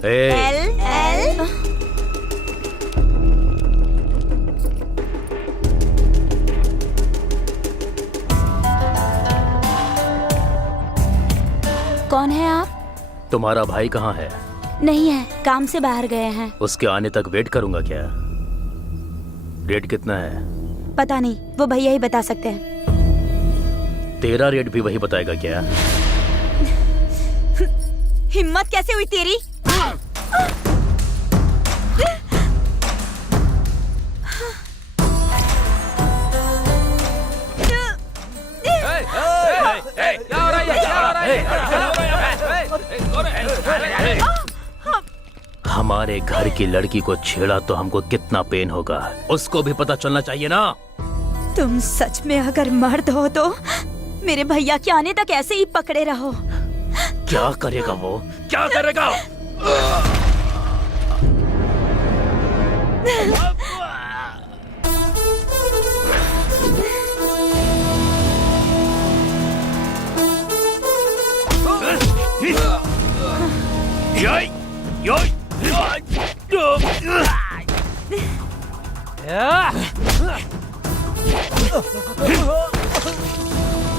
L. कौन है आप? तुम्हारा भाई कहाँ है? नहीं है, काम से बाहर गए हैं। उसके आने तक वेट करूंगा क्या? रेट कितना है? पता नहीं, वो भैया ही बता सकते हैं। तेरा रेट भी वही बताएगा क्या? हिम्मत कैसे हुई तेरी? हमारे घर की लड़की को छेड़ा तो हमको कितना पेन होगा, उसको भी पता चलना चाहिए ना। तुम सच में अगर मर्द हो तो मेरे भैया के आने तक ऐसे ही पकड़े रहो। क्या करेगा वो? क्या करेगा?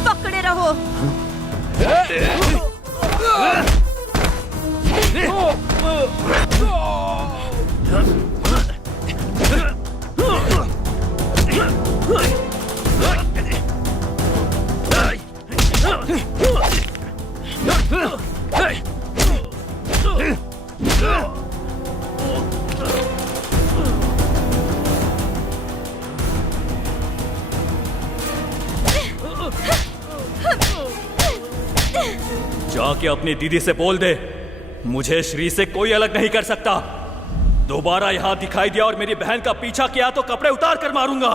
पकड़े रहो। जाके अपनी दीदी से बोल दे, मुझे श्री से कोई अलग नहीं कर सकता। दोबारा यहां दिखाई दिया और मेरी बहन का पीछा किया तो कपड़े उतार कर मारूंगा।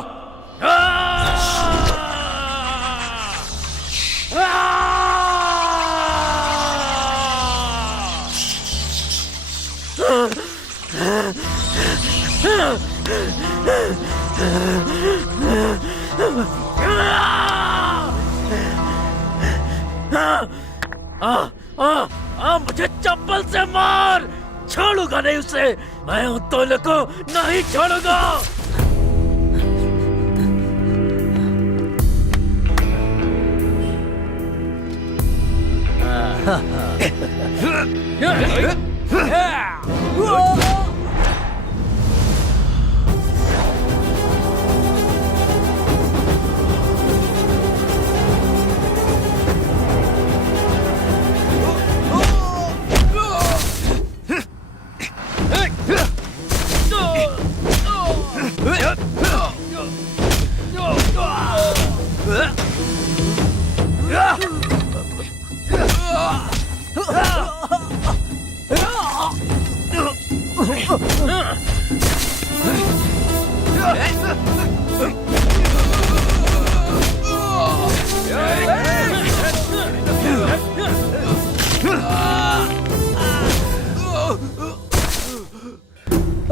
मुझे चप्पल से मार, छोड़ूंगा नहीं उसे। मैं उन दोनों को नहीं छोड़ूंगा।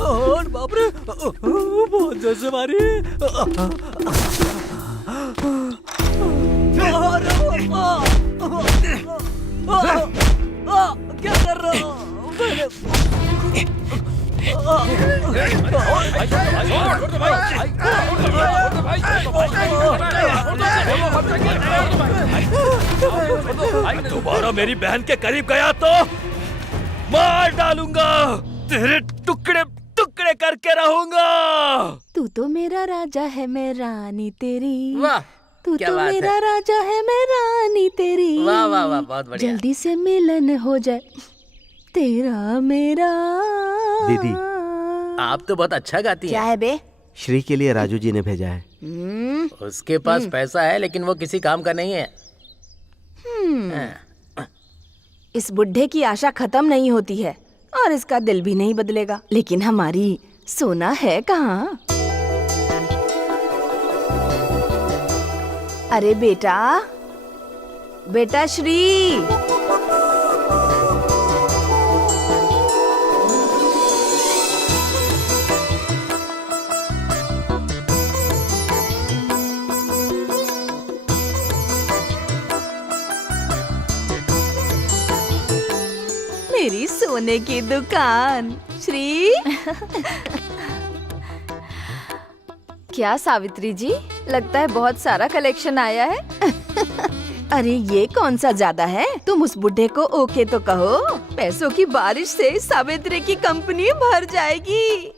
और बाप रे, बहुत जोर से मारी। क्या कर रहा हो? दोबारा मेरी बहन के करीब गया तो मार डालूंगा, तेरे टुकड़े टुकड़े करके रहूंगा। तू तो मेरा राजा है, मैं रानी तेरी। वाह, तू क्या तो बात मेरा है। राजा है, मैं रानी तेरी। वाह वाह वाह, बहुत बढ़िया। जल्दी से मिलन हो जाए तेरा मेरा। दीदी, आप तो बहुत अच्छा गाती क्या हैं। है बे? श्री के लिए राजू जी ने भेजा है। उसके पास पैसा है लेकिन वो किसी काम का नहीं है। इस बुढ़े की आशा खत्म नहीं होती है और इसका दिल भी नहीं बदलेगा। लेकिन हमारी सोना है कहाँ? अरे बेटा, बेटा श्री। मेरी सोने की दुकान श्री। क्या सावित्री जी, लगता है बहुत सारा कलेक्शन आया है। अरे ये कौन सा ज्यादा है? तुम उस बुढ़े को ओके तो कहो, पैसों की बारिश से सावित्री की कंपनी भर जाएगी।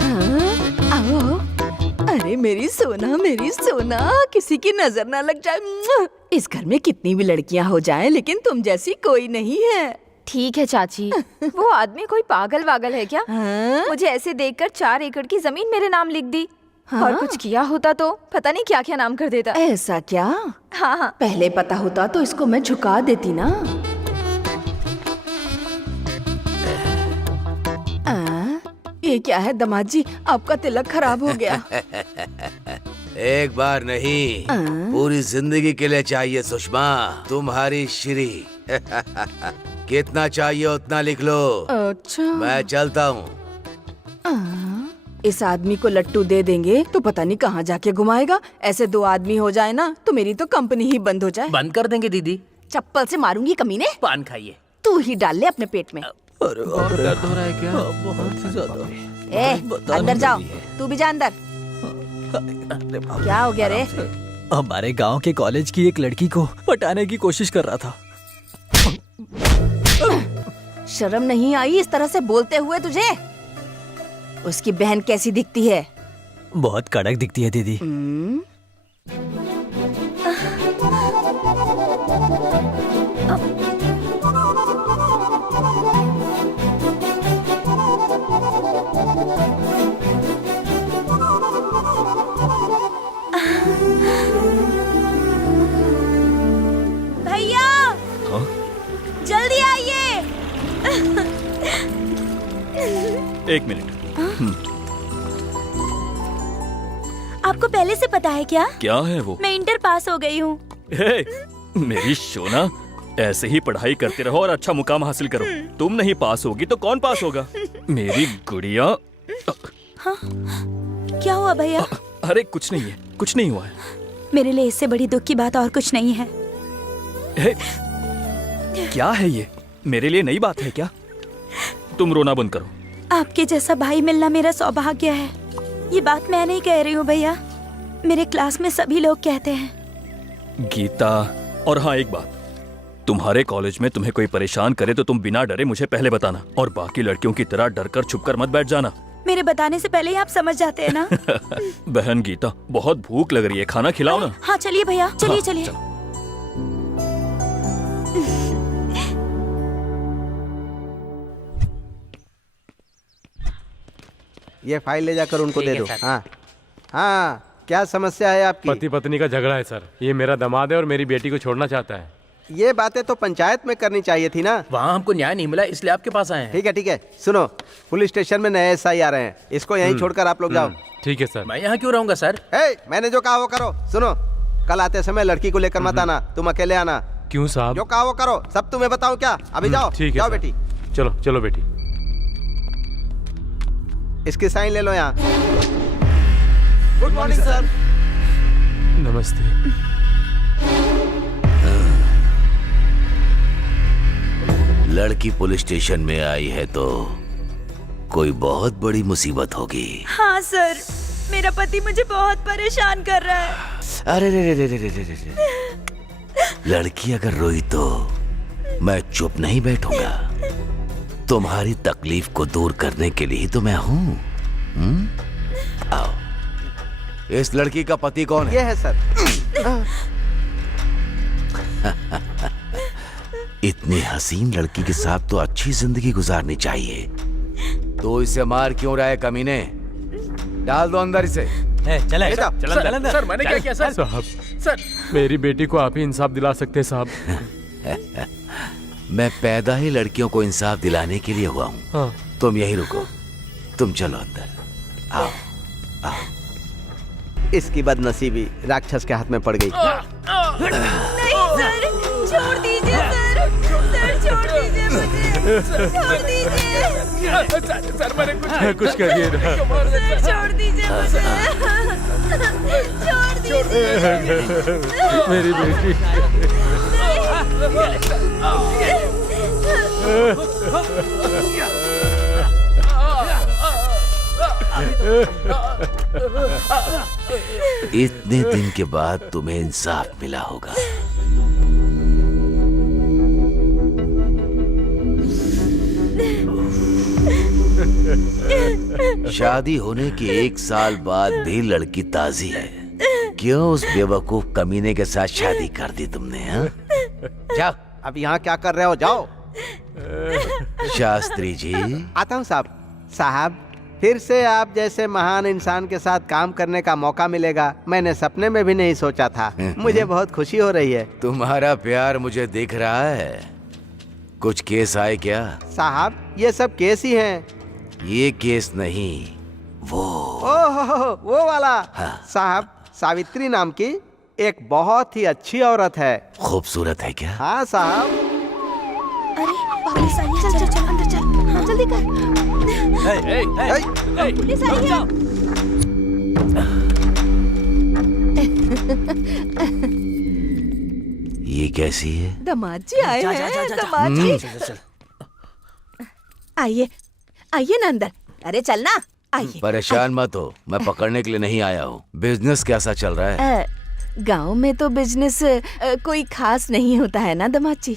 हाँ, आओ। अरे मेरी सोना, किसी की नजर ना लग जाए। इस घर में कितनी भी लड़कियां हो जाएं, लेकिन तुम जैसी कोई नहीं है। ठीक है चाची, वो आदमी कोई पागल वागल है क्या? हाँ? मुझे ऐसे देखकर 4 एकड़ की जमीन मेरे नाम लिख दी। हाँ? और कुछ किया होता तो पता नहीं क्या क्या नाम कर देता। ऐसा क्या? हाँ। पहले पता होता तो इसको मैं झुका देती ना। ये क्या है दामाद जी, आपका तिलक खराब हो गया। एक बार नहीं, पूरी जिंदगी के लिए चाहिए सुषमा, तुम्हारी श्री। कितना चाहिए उतना लिख लो। अच्छा, मैं चलता हूँ। इस आदमी को लट्टू दे देंगे तो पता नहीं कहाँ जाके घुमाएगा। ऐसे 2 आदमी हो जाए ना तो मेरी तो कंपनी ही बंद हो जाए। बंद कर देंगे दीदी। चप्पल से मारूंगी कमीने। पान खाइए। तू ही डाल ले अपने पेट में। अरे बहुत दर्द हो रहा है क्या? बहुत ही ज्यादा। ए, अंदर जाओ, तू भी जा अंदर। क्या हो गया रे? हमारे गांव के कॉलेज की एक लड़की को पटाने की कोशिश कर रहा था। शर्म नहीं आई इस तरह से बोलते हुए तुझे? उसकी बहन कैसी दिखती है? बहुत कड़क दिखती है दीदी। भैया, जल्दी आइए। एक मिनट। आपको पहले से पता है क्या? क्या है वो? मैं इंटर पास हो गई हूँ। हे, मेरी सोना, ऐसे ही पढ़ाई करते रहो और अच्छा मुकाम हासिल करो। तुम नहीं पास होगी तो कौन पास होगा? मेरी गुड़िया। हाँ? क्या हुआ भैया? अरे कुछ नहीं है, कुछ नहीं हुआ है। मेरे लिए इससे बड़ी दुख की बात और कुछ नहीं है। हे, क्या है ये? मेरे लिए नई बात है क्या? तुम रोना बंद करो। आपके जैसा भाई मिलना मेरा सौभाग्य है। ये बात मैं नहीं कह रही हूँ भैया, मेरे क्लास में सभी लोग कहते हैं। गीता, और हाँ एक बात, तुम्हारे कॉलेज में तुम्हें कोई परेशान करे तो तुम बिना डरे मुझे पहले बताना, और बाकी लड़कियों की तरह डरकर छुपकर मत बैठ जाना। मेरे बताने से पहले ही आप समझ जाते हैं ना। बहन गीता, बहुत भूख लग रही है, खाना खिलाओ ना। हाँ चलिए भैया, चलिए हाँ, चलिए। चलो। ये फाइल ले जाकर उनको ठीक दे है दो। सर। हाँ हाँ, क्या समस्या है आपकी? पति पत्नी का झगड़ा है सर। ये मेरा दामाद है और मेरी बेटी को छोड़ना चाहता है। ये बातें तो पंचायत में करनी चाहिए थी ना। वहाँ हमको न्याय नहीं मिला इसलिए आपके पास आए हैं। ठीक है, सुनो, पुलिस स्टेशन में नए एसआई आ रहे हैं, इसको यहीं छोड़कर आप लोग जाओ। ठीक है सर। मैं यहाँ क्यों रहूँगा सर? मैंने जो कहा वो करो। सुनो, कल आते समय लड़की को लेकर मत आना, तुम अकेले आना। क्यों साहब? जो कहा वो करो, सब तुम्हें बताऊं क्या? अभी जाओ। ठीक है जाओ सर। बेटी। चलो चलो बेटी। इसकी साइन ले लो यहाँ। Good morning sir. नमस्ते। लड़की पुलिस स्टेशन में आई है तो कोई बहुत बड़ी मुसीबत होगी। हाँ सर, मेरा पति मुझे बहुत परेशान कर रहा है। अरे रे। लड़की अगर रोई तो मैं चुप नहीं बैठूंगा। तुम्हारी तकलीफ को दूर करने के लिए ही तो मैं हूँ। आओ। इस लड़की का पति कौन है? ये है सर। इतनी हसीन लड़की के साथ तो अच्छी जिंदगी गुजारनी चाहिए। तो इसे मार क्यों रहा है कमीने? डाल दो अंदर इसे। चले ले जाओ। सर, मैंने क्या किया सर? साहब, मेरी बेटी को आप ही इंसाफ दिला सकते हैं साहब। मैं पैदा ही लड़कियों को इंसाफ दिलाने के लिए हुआ हूँ। हाँ। तुम यहीं रुको, तुम चलो अंदर। आओ। इसकी बदनसीबी राक्षस के हाथ में पड़ गई। नहीं सर, छोड़ दीजिए सर, सर छोड़ दीजिए मुझे, छोड़ दीजिए सर मैंने कुछ करिए ना। सर, छोड़ दीजिए मुझे, छोड़ दीजिए। मेरी बेटी। इतने दिन के बाद तुम्हें इंसाफ मिला होगा। शादी होने के 1 साल बाद भी लड़की ताजी है। क्यों उस बेवकूफ कमीने के साथ शादी कर दी तुमने? हाँ? जाओ, अब यहाँ क्या कर रहे हो? जाओ। शास्त्री जी। आता हूँ साहब। साहब, फिर से आप जैसे महान इंसान के साथ काम करने का मौका मिलेगा, मैंने सपने में भी नहीं सोचा था। मुझे बहुत खुशी हो रही है। तुम्हारा प्यार मुझे दिख रहा है। कुछ केस आए क्या? साहब, ये सब केस ही हैं। ये केस नहीं, वो। ओह, वो वाला। हाँ। साहब, सावित्री नाम की एक बहुत ही अच्छी औरत है। खूबसूरत है क्या? हाँ साहब। अरे पुलिस आई है, चल चल चल अंदर चल। हाँ, जल्दी कर। पुलिस आई है। ये कैसी है? दामाद जी आए हैं। दामाद जी आइए, आइए ना अंदर। अरे चलना, आइए। परेशान मत हो, मैं पकड़ने के लिए नहीं आया हूँ। बिजनेस कैसा चल रहा है? गांव में तो बिजनेस कोई खास नहीं होता है ना दामाद जी।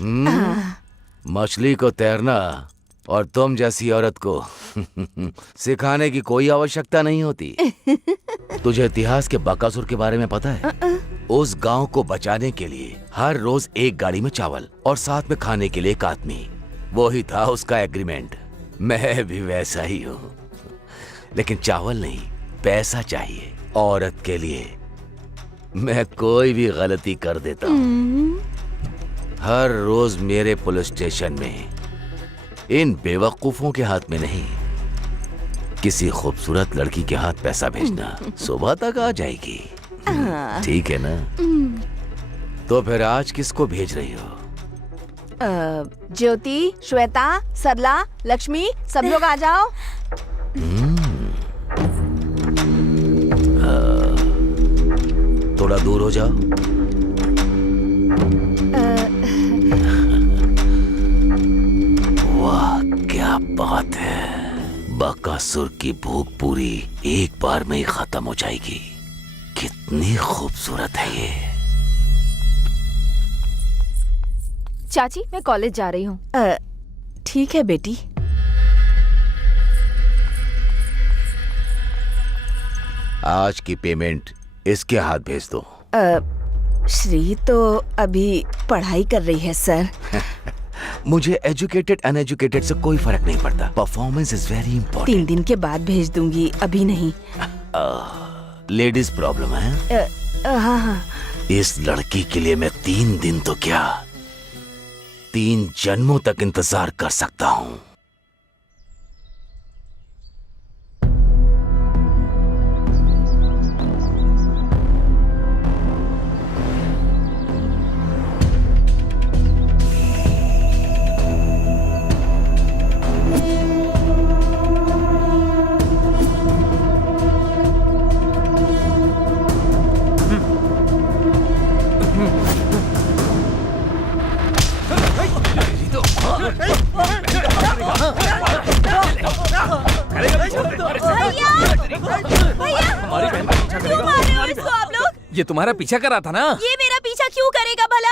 मछली को तैरना और तुम जैसी औरत को सिखाने की कोई आवश्यकता नहीं होती। तुझे इतिहास के बकासुर के बारे में पता है? उस गांव को बचाने के लिए हर रोज एक गाड़ी में चावल और साथ में खाने के लिए एक आदमी। वो ही था उसका एग्रीमेंट। मैं भी वैसा ही हूँ, लेकिन चावल नहीं, पैसा चाहिए। औरत के लिए मैं कोई भी गलती कर देता हूँ। हर रोज मेरे पुलिस स्टेशन में इन बेवकूफों के हाथ में नहीं, किसी खूबसूरत लड़की के हाथ पैसा भेजना। सुबह तक आ जाएगी, ठीक है ना? तो फिर आज किसको भेज रही हो? ज्योति, श्वेता, सरला, लक्ष्मी, सब लोग आ जाओ। थोड़ा दूर हो जाओ। वाह, क्या बात है। बकासुर की भूख पूरी एक बार में ही खत्म हो जाएगी। कितनी खूबसूरत है ये। चाची, मैं कॉलेज जा रही हूँ। ठीक है बेटी। आज की पेमेंट इसके हाथ भेज दो। श्री तो अभी पढ़ाई कर रही है सर। मुझे एजुकेटेड अनएजुकेटेड से कोई फर्क नहीं पड़ता। Performance is very important. 3 दिन के बाद भेज दूंगी, अभी नहीं। लेडीज प्रॉब्लम है। हाँ हाँ। इस लड़की के लिए मैं 3 दिन तो क्या, 3 जन्मों तक इंतजार कर सकता हूँ। ये तुम्हारा पीछा कर रहा था ना? ये मेरा पीछा क्यों करेगा भला?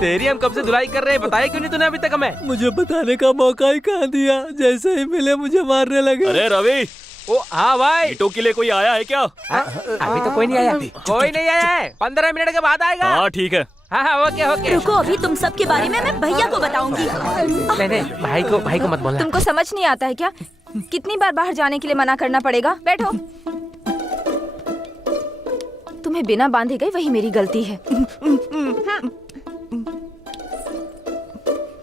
तेरी हम कब से धुलाई कर रहे हैं, बताया क्यों नहीं तूने अभी तक हमें? मुझे बताने का मौका ही कहाँ दिया। जैसे ही मिले मुझे मारने लगे। अरे रवि, ओ हाँ भाई, ईटों के लिए कोई आया है क्या? अभी तो कोई नहीं आया। कोई नहीं आया है, 15 मिनट के बाद आएगा। हाँ ठीक है। हाँ ओके ओके। रुको, अभी तुम सब के बारे में मैं भैया को बताऊंगी। नहीं भाई को मत बोलना। तुमको समझ नहीं आता है क्या? कितनी बार बाहर जाने के लिए मना करना पड़ेगा? बैठो। तुम्हें बिना बांधे गई वही मेरी गलती है।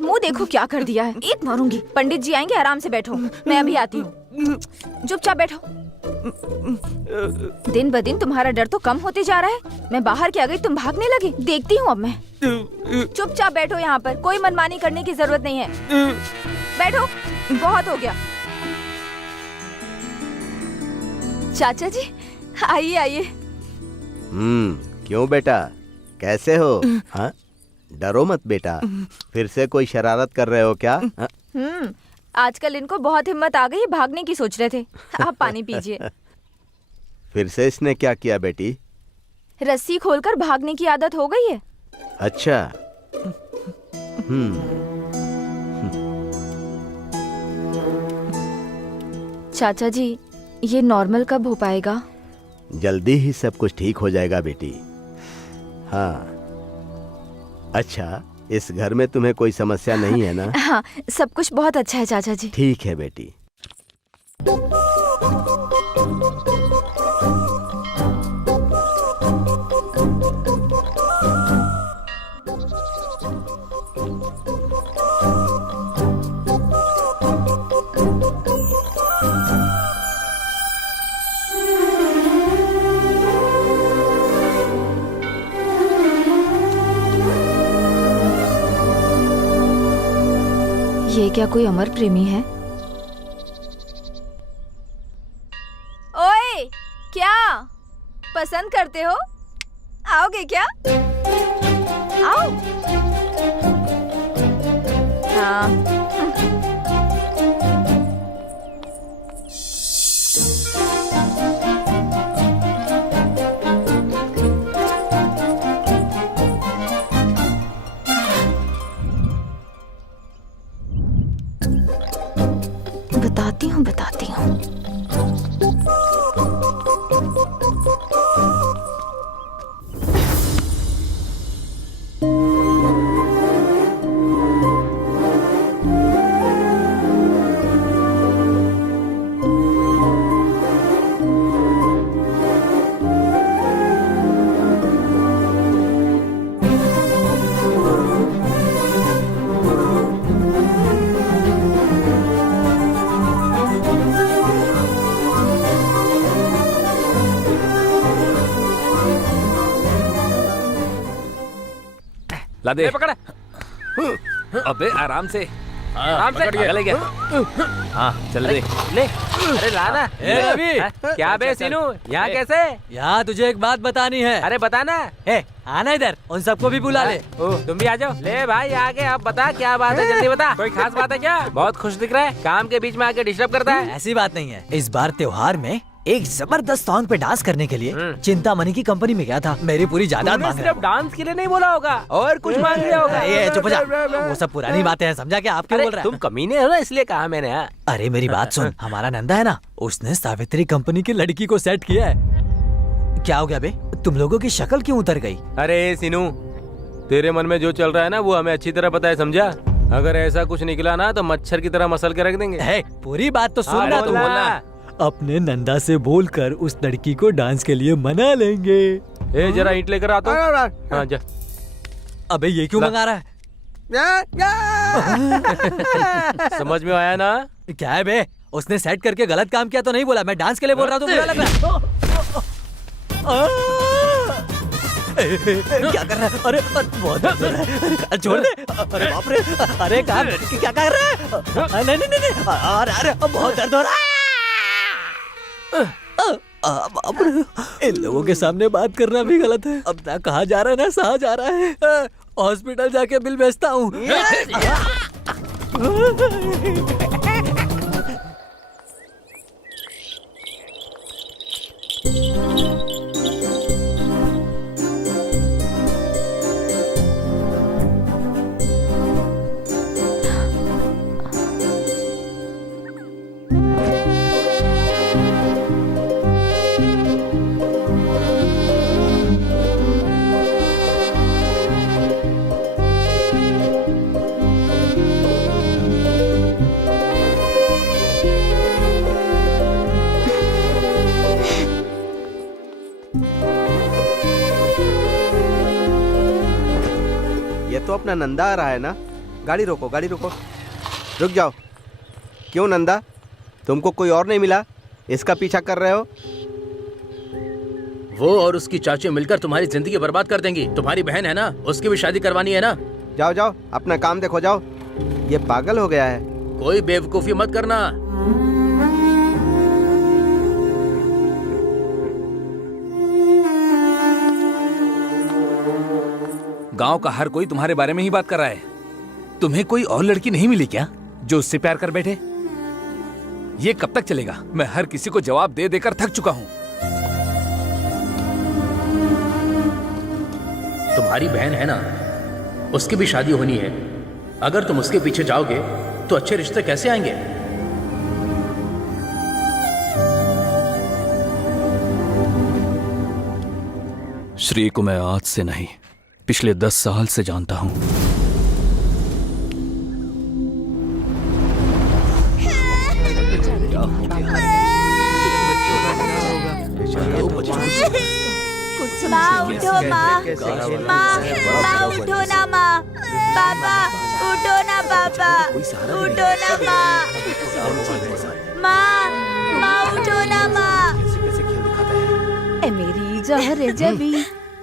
मुंह देखो क्या कर दिया है। ईद मारूंगी। पंडित जी आएंगे, आराम से बैठो। मैं अभी आती हूँ। चुपचाप बैठो। दिन ब दिन तुम्हारा डर तो कम होते जा रहा है। मैं बाहर क्या गई, तुम भागने लगे। देखती हूँ अब मैं। चुपचाप बैठो यहाँ पर, कोई मनमानी करने की जरूरत नहीं है। बैठो, बहुत हो गया। चाचा जी आइए आइए। क्यों बेटा, कैसे हो? हाँ, डरो मत बेटा। फिर से कोई शरारत कर रहे हो क्या? हाँ? आजकल इनको बहुत हिम्मत आ गई, भागने की सोच रहे थे। आप पानी पीजिए। फिर से इसने क्या किया बेटी? रस्सी खोलकर भागने की आदत हो गई है। अच्छा। चाचा जी, ये नॉर्मल कब हो पाएगा? जल्दी ही सब कुछ ठीक हो जाएगा बेटी। हाँ। अच्छा, इस घर में तुम्हें कोई समस्या नहीं है ना? हाँ, सब कुछ बहुत अच्छा है चाचा जी। ठीक है बेटी। ये क्या कोई अमर प्रेमी है? ओए, क्या पसंद करते हो? आओगे क्या? आओ। हाँ। बताती हूँ। ला दे। पकड़ा। अबे आराम से, आराम से। आगे ले गया। हाँ चल दे। ले। अरे लाना। रवि, क्या बे सीनू, यहाँ कैसे? यहाँ तुझे एक बात बतानी है। अरे बताना। आना इधर, उन सबको भी बुला ले। तुम भी आ जाओ। ले भाई आगे, अब बता क्या बात है, जल्दी बता। कोई खास बात है क्या? बहुत खुश दिख रहा है, काम के बीच में आके डिस्टर्ब करता है। ऐसी बात नहीं है। इस बार त्योहार में एक जबरदस्त सॉन्ग पे डांस करने के लिए चिंतामणि की कंपनी में गया था। मेरी पूरी जायदाद तूने मांग रहा सिर्फ डांस के लिए नहीं बोला होगा, और कुछ मांग लिया होगा। है। ये चुप हो जा, वो सब पुरानी बातें हैं, समझा क्या? आप क्या बोल रहे तुम हैं? कमीने हो ना, इसलिए कहा मैंने। अरे मेरी बात सुन, हमारा नंदा है ना, उसने सावित्री कंपनी की लड़की को सेट किया है। क्या हो गया बे? तुम लोगों की शक्ल क्यों उतर गई? अरे सीनू, तेरे मन में जो चल रहा है ना, वो हमें अच्छी तरह पता है, समझा? अगर ऐसा कुछ निकला ना तो मच्छर की तरह मसल के रख देंगे। पूरी बात तो सुनना। तुम बोलना। अपने नंदा से बोलकर उस लड़की को डांस के लिए मना लेंगे। जरा ईंट लेकर आता हूँ। हाँ जा। अबे ये क्यों मंगा रहा है? समझ में आया ना? क्या है बे? उसने सेट करके गलत काम किया तो नहीं बोला, मैं डांस के लिए बोल रहा हूँ तो बुरा लग रहा है। क्या कर रहा है? अरे बहुत दर्द हो रहा है, छोड़ दे। अरे बाप रे, अरे क्या कर रहा है? नहीं नहीं नहीं, अरे अरे बहुत दर्द हो रहा है। बाप रे, इन लोगों के सामने बात करना भी गलत है। अब ना कहा जा रहा है ना सहा जा रहा है। हॉस्पिटल जाके बिल भेजता हूँ। ये तो अपना नंदा आ रहा है ना। गाड़ी रोको, गाड़ी रोको, रुक जाओ। क्यों नंदा, तुमको कोई और नहीं मिला? इसका पीछा कर रहे हो? वो और उसकी चाची मिलकर तुम्हारी जिंदगी बर्बाद कर देंगी। तुम्हारी बहन है ना, उसकी भी शादी करवानी है ना। जाओ जाओ, अपना काम देखो, जाओ। ये पागल हो गया है। कोई बेवकूफी मत करना। गांव का हर कोई तुम्हारे बारे में ही बात कर रहा है। तुम्हें कोई और लड़की नहीं मिली क्या जो उससे प्यार कर बैठे? ये कब तक चलेगा? मैं हर किसी को जवाब दे देकर थक चुका हूं। तुम्हारी बहन है ना, उसकी भी शादी होनी है। अगर तुम उसके पीछे जाओगे तो अच्छे रिश्ते कैसे आएंगे? श्री को मैं आज से नहीं, पिछले 10 साल से जानता हूं। माँ उठो, माँ माँ उठो ना, माँ पापा उठो ना, पापा उठो ना, माँ उठो ना, माँ। ए मेरी जहर जबी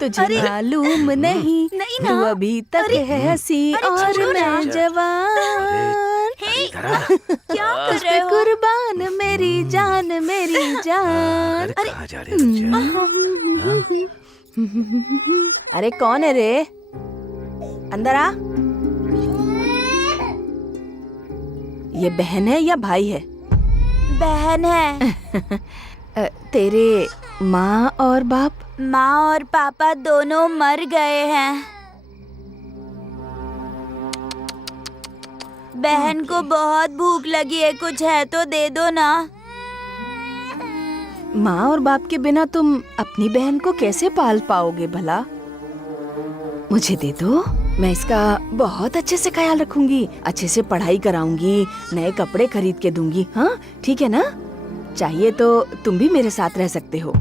तुझे मालूम नहीं, नहीं ना। तू अभी तक है हंसी और मैं जवान। क्या कर रहे हो? कुर्बान मेरी जान, मेरी जान। कहाँ जा रहे हैं? अरे कौन है रे? अंदर आ। ये बहन है या भाई है? बहन है। तेरे माँ और बाप? माँ और पापा दोनों मर गए हैं। बहन को बहुत भूख लगी है, कुछ है तो दे दो ना। माँ और बाप के बिना तुम अपनी बहन को कैसे पाल पाओगे भला? मुझे दे दो, मैं इसका बहुत अच्छे से ख्याल रखूंगी, अच्छे से पढ़ाई कराऊंगी, नए कपड़े खरीद के दूंगी। हाँ ठीक है ना? चाहिए तो तुम भी मेरे साथ रह सकते हो।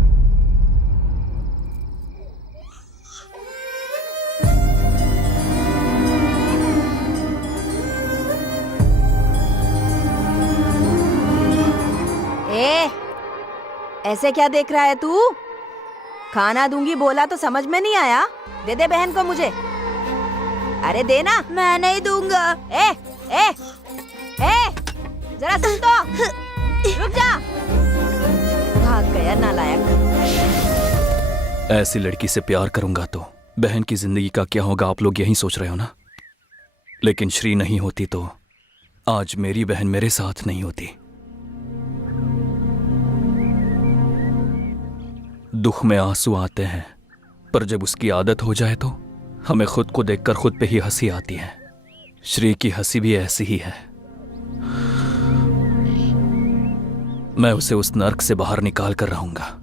ऐसे क्या देख रहा है तू? खाना दूंगी बोला तो समझ में नहीं आया? दे दे बहन को मुझे। अरे देना। मैं नहीं दूंगा। ए, ए, ए, जरा सुन तो। रुक जा। भाग गया नालायक। ऐसी लड़की से प्यार करूंगा तो बहन की जिंदगी का क्या होगा, आप लोग यही सोच रहे हो ना? लेकिन श्री नहीं होती तो आज मेरी बहन मेरे साथ नहीं होती। दुख में आंसू आते हैं, पर जब उसकी आदत हो जाए तो हमें खुद को देखकर खुद पे ही हंसी आती है। श्री की हंसी भी ऐसी ही है। मैं उसे उस नर्क से बाहर निकाल कर रहूंगा।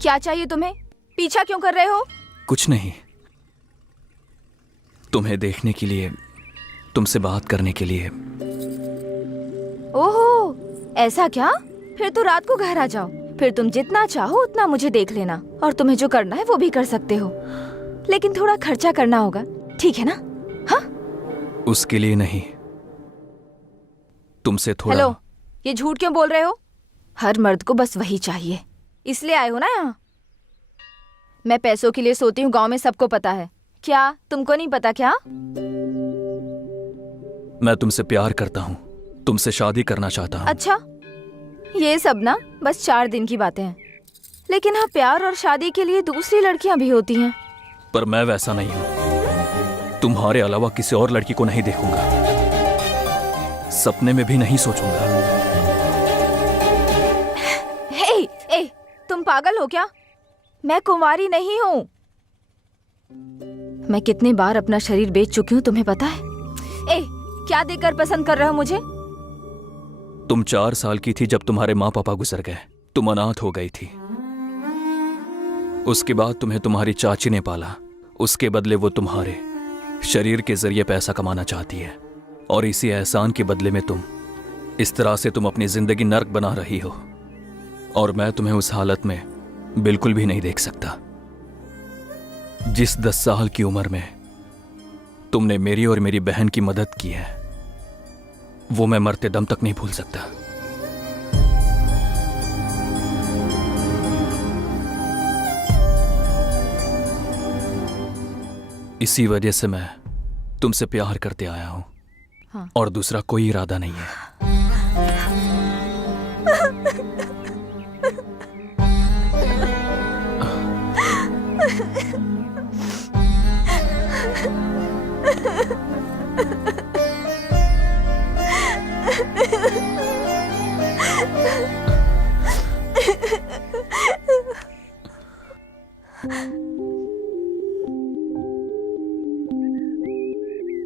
क्या चाहिए तुम्हें? पीछा क्यों कर रहे हो? कुछ नहीं, तुम्हें देखने के लिए, तुमसे बात करने के लिए। ओहो, ऐसा क्या? फिर तो रात को घर आ जाओ, फिर तुम जितना चाहो उतना मुझे देख लेना, और तुम्हें जो करना है वो भी कर सकते हो, लेकिन थोड़ा खर्चा करना होगा, ठीक है ना? हाँ? उसके लिए नहीं, तुमसे थोड़ा। हेलो, ये झूठ क्यों बोल रहे हो? हर मर्द को बस वही चाहिए, इसलिए आए हो ना यहाँ? मैं पैसों के लिए सोती हूँ, गांव में सबको पता है। क्या तुमको नहीं पता क्या? मैं तुमसे प्यार करता हूँ, तुमसे शादी करना चाहता हूँ। अच्छा, ये सब ना बस 4 दिन की बातें हैं, लेकिन हाँ, प्यार और शादी के लिए दूसरी लड़कियां भी होती हैं। पर मैं वैसा नहीं हूँ। तुम्हारे अलावा किसी और लड़की को नहीं देखूंगा, सपने में भी नहीं सोचूंगा। ए, तुम पागल हो क्या? मैं कुंवारी नहीं हूँ। मैं कितनी बार अपना शरीर बेच चुकी हूँ, तुम्हें पता है? क्या देकर पसंद कर रहे हो मुझे? तुम 4 साल की थी जब तुम्हारे माँ पापा गुजर गए, तुम अनाथ हो गई थी। उसके बाद तुम्हें तुम्हारी चाची ने पाला, उसके बदले वो तुम्हारे शरीर के जरिए पैसा कमाना चाहती है, और इसी एहसान के बदले में तुम इस तरह से तुम अपनी जिंदगी नर्क बना रही हो। और मैं तुम्हें उस हालत में बिल्कुल भी नहीं देख सकता। जिस 10 साल की उम्र में तुमने मेरी और मेरी बहन की मदद की है, वो मैं मरते दम तक नहीं भूल सकता। इसी वजह से मैं तुमसे प्यार करते आया हूं। हाँ। और दूसरा कोई इरादा नहीं है।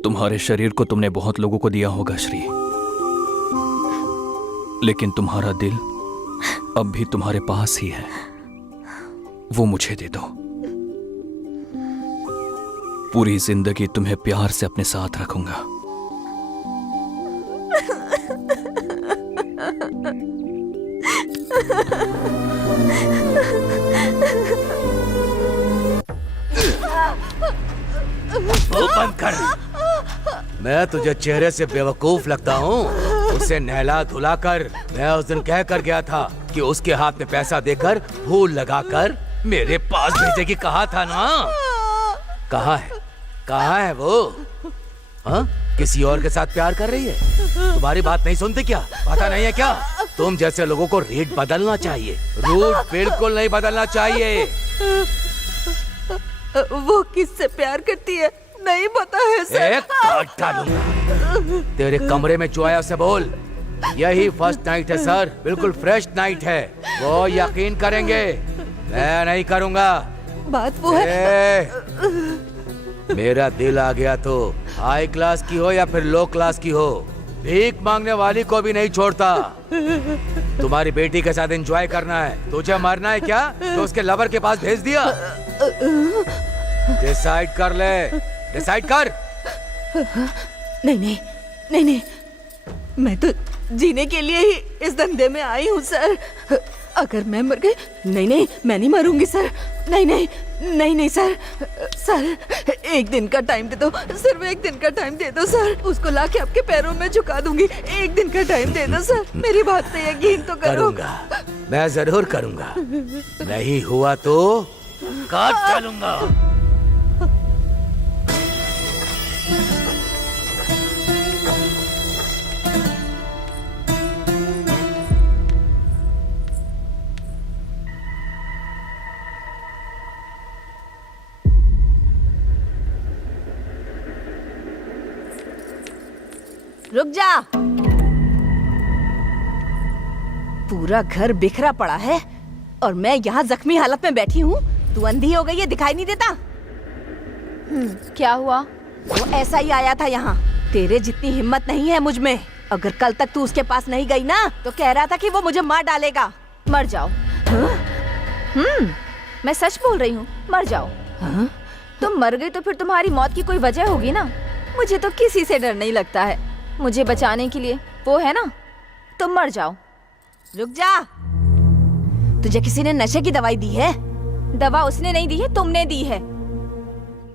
तुम्हारे शरीर को तुमने बहुत लोगों को दिया होगा श्री, लेकिन तुम्हारा दिल अब भी तुम्हारे पास ही है। वो मुझे दे दो। पूरी जिंदगी तुम्हें प्यार से अपने साथ रखूंगा। वो बंद कर। मैं तुझे चेहरे से बेवकूफ लगता हूँ? उसे नहला धुला कर मैं उस दिन कह कर गया था कि उसके हाथ में पैसा देकर फूल लगाकर मेरे पास भेजे की कहा था ना। कहाँ है? कहाँ है वो? हाँ? किसी और के साथ प्यार कर रही है? तुम्हारी बात नहीं सुनती क्या? पता नहीं है क्या? तुम जैसे लोगों को रेट बदलना चाहिए, रूट बिल्कुल नहीं बदलना चाहिए। वो किससे प्यार करती है नहीं पता है सर। एक काट डालूंगा। तेरे कमरे में जो आया उसे बोल, यही फर्स्ट नाइट है सर, बिल्कुल फ्रेश नाइट है। वो यकीन करेंगे, मैं नहीं करूंगा। बात वो है। मेरा दिल आ गया तो हाई क्लास की हो या फिर लो क्लास की हो, भीख मांगने वाली को भी नहीं छोड़ता। तुम्हारी बेटी के साथ एंजॉय करना है, तुझे मरना है क्या तो उसके लवर के पास भेज दिया। डिसाइड कर ले, डिसाइड कर। नहीं नहीं नहीं नहीं, मैं तो जीने के लिए ही इस धंधे में आई हूँ सर। अगर मैं मर गई, नहीं नहीं मैं नहीं मरूंगी सर। नहीं नहीं नहीं नहीं सर, सर एक दिन का टाइम दे दो, सिर्फ एक दिन का टाइम दे दो सर। उसको लाके आपके पैरों में झुका दूंगी। एक दिन का टाइम दे दो सर, मेरी बात पे यकीन तो करो। करूंगा, मैं जरूर करूंगा। नहीं हुआ तो काट डालूंगा। रुक जा। पूरा घर बिखरा पड़ा है और मैं यहाँ जख्मी हालत में बैठी हूँ। तू अंधी हो गई है, दिखाई नहीं देता? क्या हुआ? वो ऐसा ही आया था यहाँ। तेरे जितनी हिम्मत नहीं है मुझ में। अगर कल तक तू उसके पास नहीं गई ना तो कह रहा था कि वो मुझे मार डालेगा। मर जाओ। मैं सच बोल रही हूँ, मर जाओ। तुम मर गई तो फिर तुम्हारी मौत की कोई वजह होगी ना। मुझे तो किसी से डर नहीं लगता है। मुझे बचाने के लिए वो है ना, तुम मर जाओ। रुक जा। तुझे किसी ने नशे की दवाई दी है? दवा उसने नहीं दी है, तुमने दी है।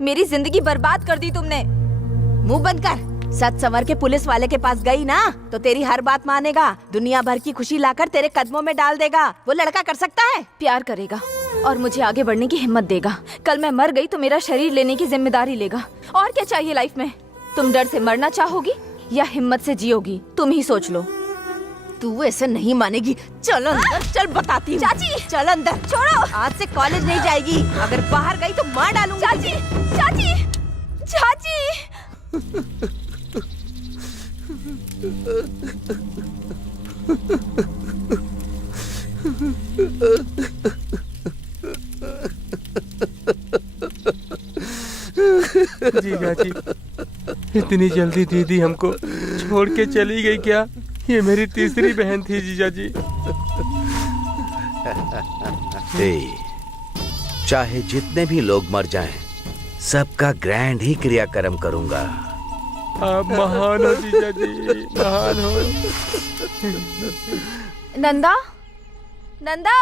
मेरी जिंदगी बर्बाद कर दी तुमने। मुंह बंद कर। सच संवर के पुलिस वाले के पास गई ना तो तेरी हर बात मानेगा, दुनिया भर की खुशी लाकर तेरे कदमों में डाल देगा। वो लड़का कर सकता है? प्यार करेगा और मुझे आगे बढ़ने की हिम्मत देगा। कल मैं मर गई तो मेरा शरीर लेने की जिम्मेदारी लेगा। और क्या चाहिए लाइफ में? तुम डर से मरना चाहोगी या हिम्मत से जियोगी? तुम ही सोच लो। तू ऐसे नहीं मानेगी। चल अंदर, चल बताती हूँ। चाची चल अंदर। छोड़ो। आज से कॉलेज नहीं जाएगी। अगर बाहर गई तो मार डालूंगी। चाची चाची चाची। जीजा जी, इतनी जल्दी दीदी हमको छोड़ के चली गई क्या? ये मेरी तीसरी बहन थी जीजा जी। चाहे जितने भी लोग मर जाएं, सबका ग्रैंड ही क्रियाक्रम करूंगा। आप महान हो जीजा जी, महान हो। नंदा, नंदा।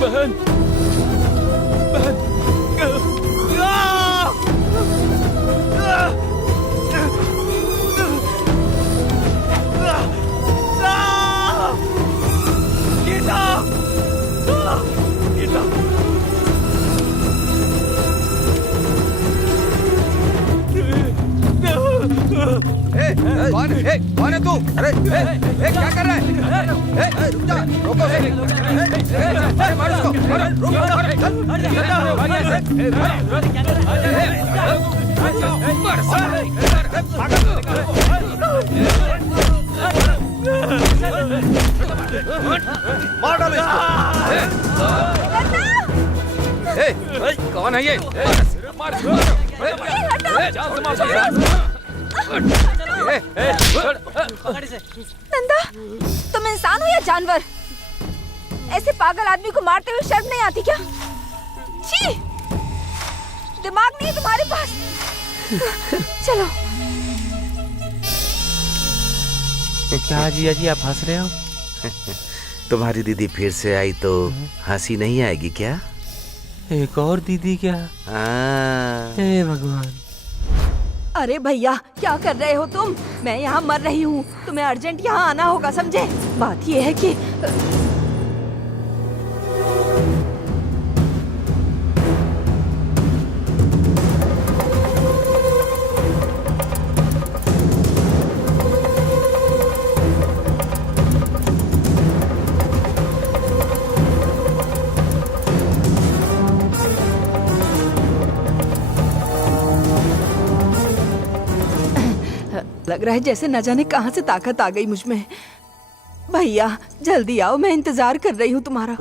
बहन, बहन, कौन है तू? अरे क्या कर रहा है? रुक जा, रोको। अरे मार इसको, मार डालो इसको। कौन है ये? नंदा, तुम इंसान हो या जानवर? ऐसे पागल आदमी को मारते हुए शर्म नहीं आती क्या? छी! दिमाग नहीं है तुम्हारे पास। चलो। क्या जिया जी, आप हंस रहे हो? तुम्हारी दीदी फिर से आई तो हंसी नहीं आएगी क्या? एक और दीदी क्या? हे भगवान। अरे भैया, क्या कर रहे हो तुम? मैं यहाँ मर रही हूँ, तुम्हें अर्जेंट यहाँ आना होगा, समझे? बात ये है कि लग रहा है जैसे न जाने कहां से ताकत आ गई मुझ में। भैया जल्दी आओ, मैं इंतजार कर रही हूँ तुम्हारा।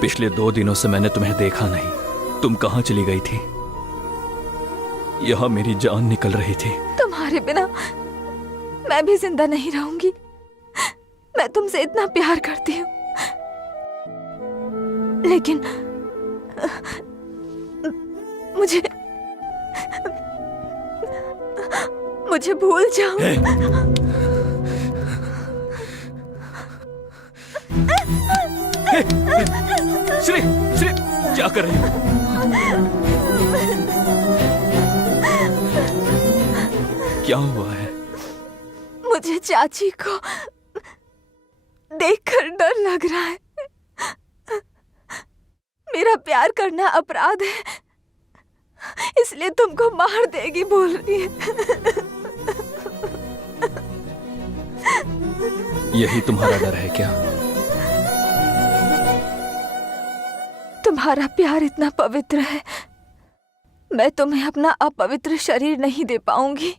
पिछले 2 दिनों से मैंने तुम्हें देखा नहीं। तुम कहाँ चली गई थी? यहाँ मेरी जान निकल रही थी। तुम्हारे बिना मैं भी जिंदा नहीं रहूंगी। मैं तुमसे इतना प्यार करती हूँ, लेकिन मुझे भूल जाओ। श्री, श्री, क्या कर रही हो? क्या हुआ है? मुझे चाची को देखकर डर लग रहा है। मेरा प्यार करना अपराध है, इसलिए तुमको मार देगी बोल रही है। यही तुम्हारा डर है क्या? तुम्हारा प्यार इतना पवित्र है, मैं तुम्हें अपना अपवित्र शरीर नहीं दे पाऊंगी।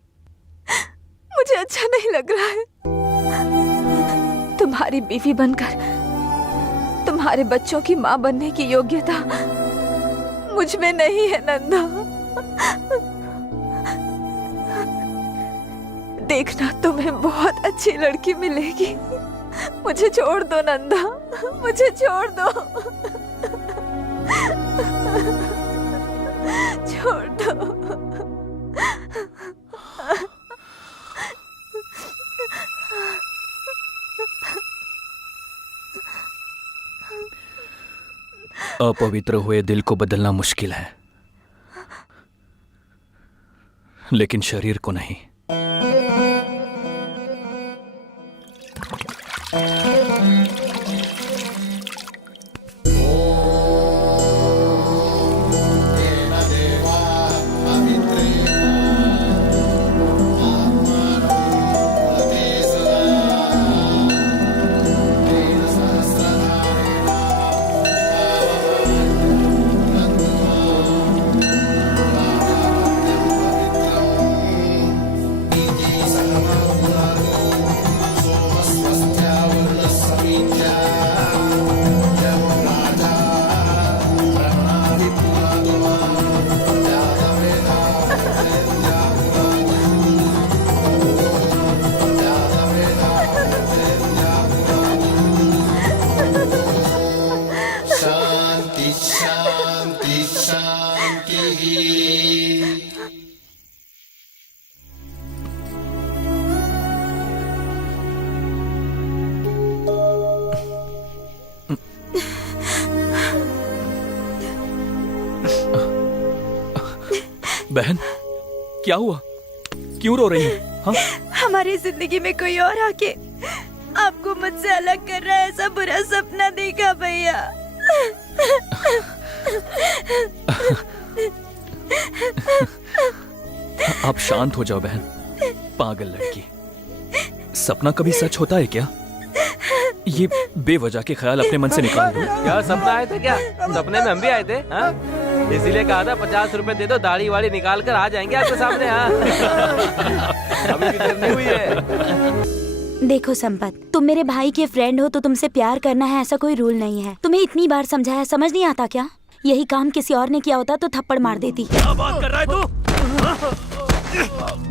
मुझे अच्छा नहीं लग रहा है। तुम्हारी बीवी बनकर तुम्हारे बच्चों की माँ बनने की योग्यता मुझ में नहीं है नंदा। देखना, तुम्हें बहुत अच्छी लड़की मिलेगी। मुझे छोड़ दो नंदा, मुझे छोड़ दो। छोड़ दो। अपवित्र हुए दिल को बदलना मुश्किल है, लेकिन शरीर को नहीं। बहन, क्या हुआ? क्यों रो रही है? हाँ? हमारी जिंदगी में कोई और आके आपको मुझसे अलग कर रहा है, ऐसा बुरा सपना देखा भैया। आप शांत हो जाओ बहन। पागल लड़की, सपना कभी सच होता है क्या? ये बेवजह के ख्याल अपने मन से निकाल दो। क्या सपना आए थे क्या? सपने में हम भी आए थे, हाँ? इसीलिए कहा था 50 रुपए दे दो, दाढ़ी वाड़ी निकाल कर आ जाएंगे आपके सामने। हाँ अभी भी देर नहीं हुई है। देखो संपत, तुम मेरे भाई के फ्रेंड हो तो तुमसे प्यार करना है ऐसा कोई रूल नहीं है। तुम्हें इतनी बार समझाया, समझ नहीं आता क्या? यही काम किसी और ने किया होता तो थप्पड़ मार देती। क्या बात कर रहा है तू?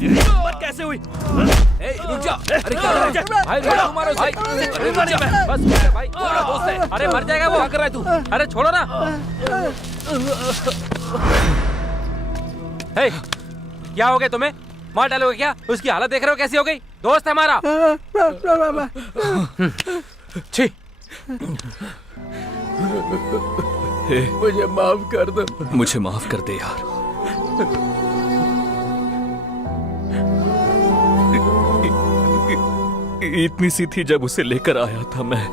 हिम्मत कैसे हुई? रुक जा। अरे क्या कर रहा है? भाई रुक मारो भाई। अरे रुक जा। बस भाई, मेरा दोस्त है। अरे मर जाएगा वो। क्या कर रहा है तू? अरे छोड़ो ना। हे, क्या हो गया तुम्हें? मार डालोगे क्या? उसकी हालत देख रहे हो कैसी हो गई? दोस्त है हमारा। छी। मुझे माफ कर दो। मुझे माफ कर दे यार। इतनी सी थी जब उसे लेकर आया था मैं।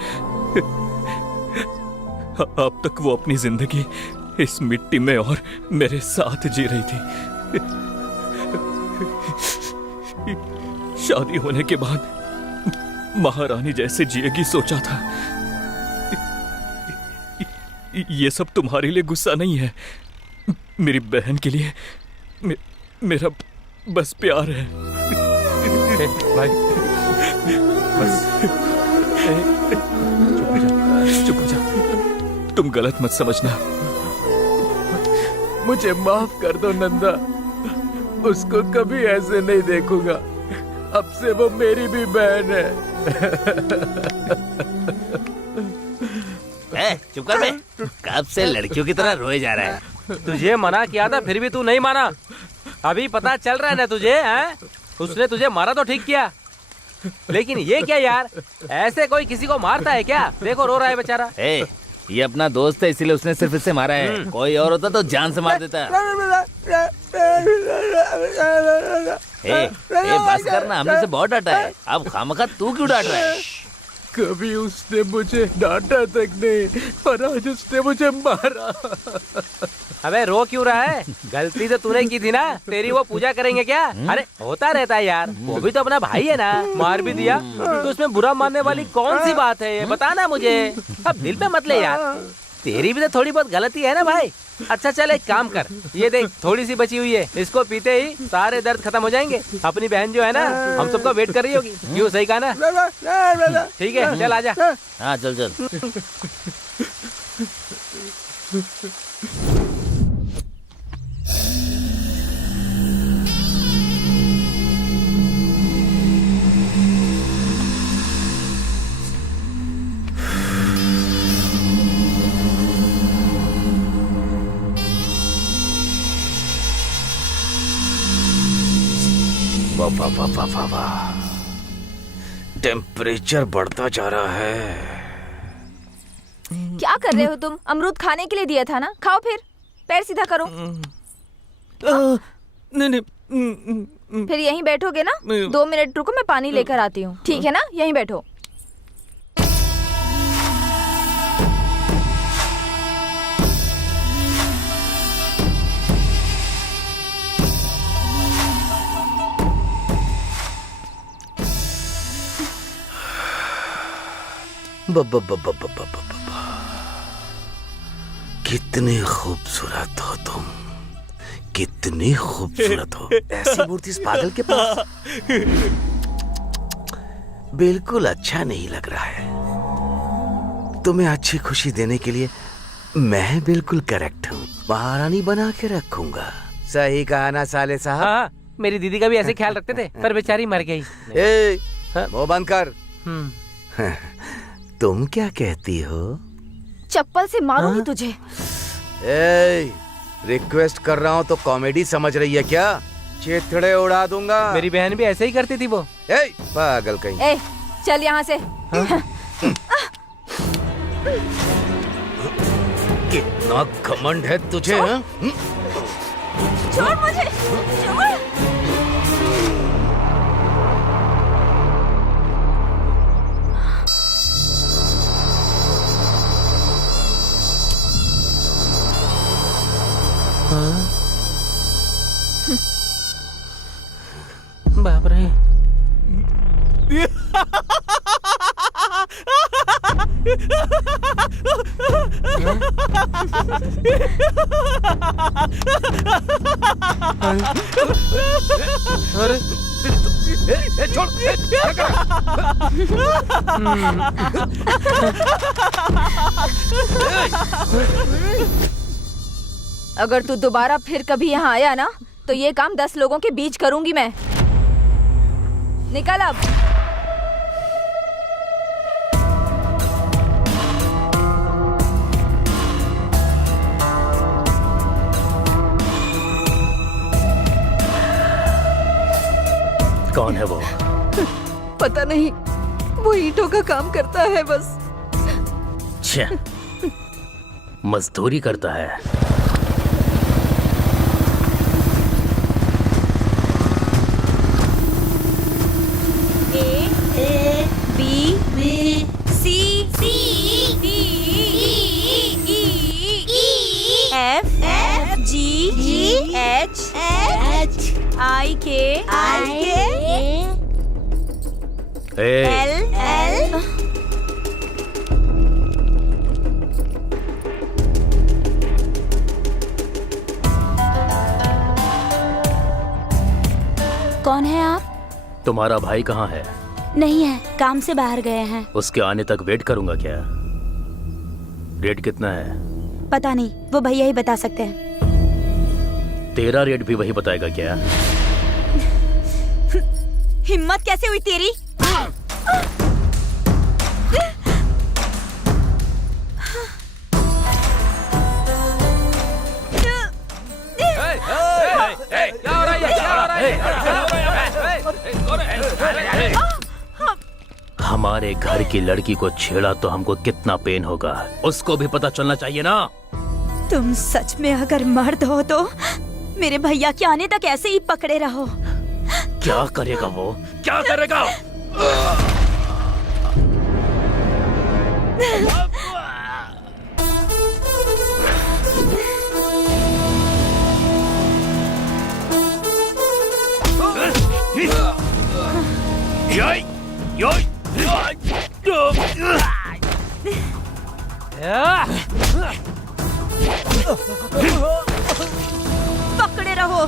अब तक वो अपनी जिंदगी इस मिट्टी में और मेरे साथ जी रही थी। शादी होने के बाद महारानी जैसे जिएगी सोचा था। ये सब तुम्हारे लिए गुस्सा नहीं है, मेरी बहन के लिए मेरा बस प्यार है। भाई बस चुप हो जा। तुम गलत मत समझना। मुझे माफ कर दो नंदा। उसको कभी ऐसे नहीं देखूंगा। अब से वो मेरी भी बहन है। चुप कर बे। कब से लड़कियों की तरह रोए जा रहा है? तुझे मना किया था फिर भी तू नहीं माना। अभी पता चल रहा है ना तुझे, हैं? उसने तुझे मारा तो ठीक किया, लेकिन ये क्या यार? ऐसे कोई किसी को मारता है क्या? देखो रो रहा है बेचारा। ये अपना दोस्त है इसीलिए उसने सिर्फ इससे मारा है। कोई और होता तो जान से मार देता। बस करना, हमने से बहुत डांटा है। अब खामखा तू क्यों डांट रहा है? कभी उसने मुझे डांटा तक नहीं, पर आज उसने मुझे मारा। अबे रो क्यों रहा है? गलती तो तूने की थी ना। तेरी वो पूजा करेंगे क्या? अरे होता रहता है यार, वो भी तो अपना भाई है ना। मार भी दिया तो उसमें बुरा मानने वाली कौन सी बात है? ये बताना मुझे। अब दिल पे मत ले यार, तेरी भी तो थोड़ी बहुत गलती है ना भाई। अच्छा चल एक काम कर, ये देख थोड़ी सी बची हुई है, इसको पीते ही सारे दर्द खत्म हो जाएंगे। अपनी बहन जो है ना हम सबको वेट कर रही होगी। क्यों, सही कहा ना? ठीक है चल आजा। हाँ चल चल। वाह, टेम्परेचर बढ़ता जा रहा है। क्या कर रहे हो तुम? अमरूद खाने के लिए दिया था ना, खाओ फिर। पैर सीधा करो। नहीं फिर यहीं बैठोगे ना? 2 मिनट रुको, मैं पानी लेकर आती हूँ। ठीक है ना? यहीं बैठो। कितने खूबसूरत हो तुम, कितनी खूबसूरत हो। ऐसी मूर्ति इस पागल के पास बिल्कुल अच्छा नहीं लग रहा है। तुम्हें अच्छी खुशी देने के लिए मैं बिल्कुल करेक्ट हूँ। महारानी बना के रखूंगा। सही कहा ना साले साहब? हाँ, मेरी दीदी का भी ऐसे ख्याल रखते थे, पर बेचारी मर गई। मुंह बंद कर। तुम क्या कहती हो? चप्पल से मारूंगी तुझे। रिक्वेस्ट कर रहा हूँ तो कॉमेडी समझ रही है क्या? चेथड़े उड़ा दूंगा। मेरी बहन भी ऐसे ही करती थी वो। पागल कहीं। चल यहाँ से। कितना घमंड है तुझे? छोड़ मुझे, छोड़। बाप रे। अरे छोड़, क्या कर रहा अगर तू दोबारा फिर कभी यहाँ आया ना तो ये काम 10 लोगों के बीच करूंगी मैं। निकल अब। कौन है वो? पता नहीं, वो ईंटों का काम करता है बस। छे, मजदूरी करता है। कौन है आप? तुम्हारा भाई कहाँ है? नहीं है, काम से बाहर गए हैं। उसके आने तक वेट करूंगा क्या? रेट कितना है? पता नहीं, वो भैया ही बता सकते हैं। तेरा रेट भी वही बताएगा क्या? हिम्मत कैसे हुई तेरी? हमारे घर की लड़की को छेड़ा तो हमको कितना पेन होगा, उसको भी पता चलना चाहिए ना। तुम सच में अगर मर्द हो तो मेरे भैया के आने तक ऐसे ही पकड़े रहो। क्या करेगा वो? क्या करेगा? पकड़े रहो।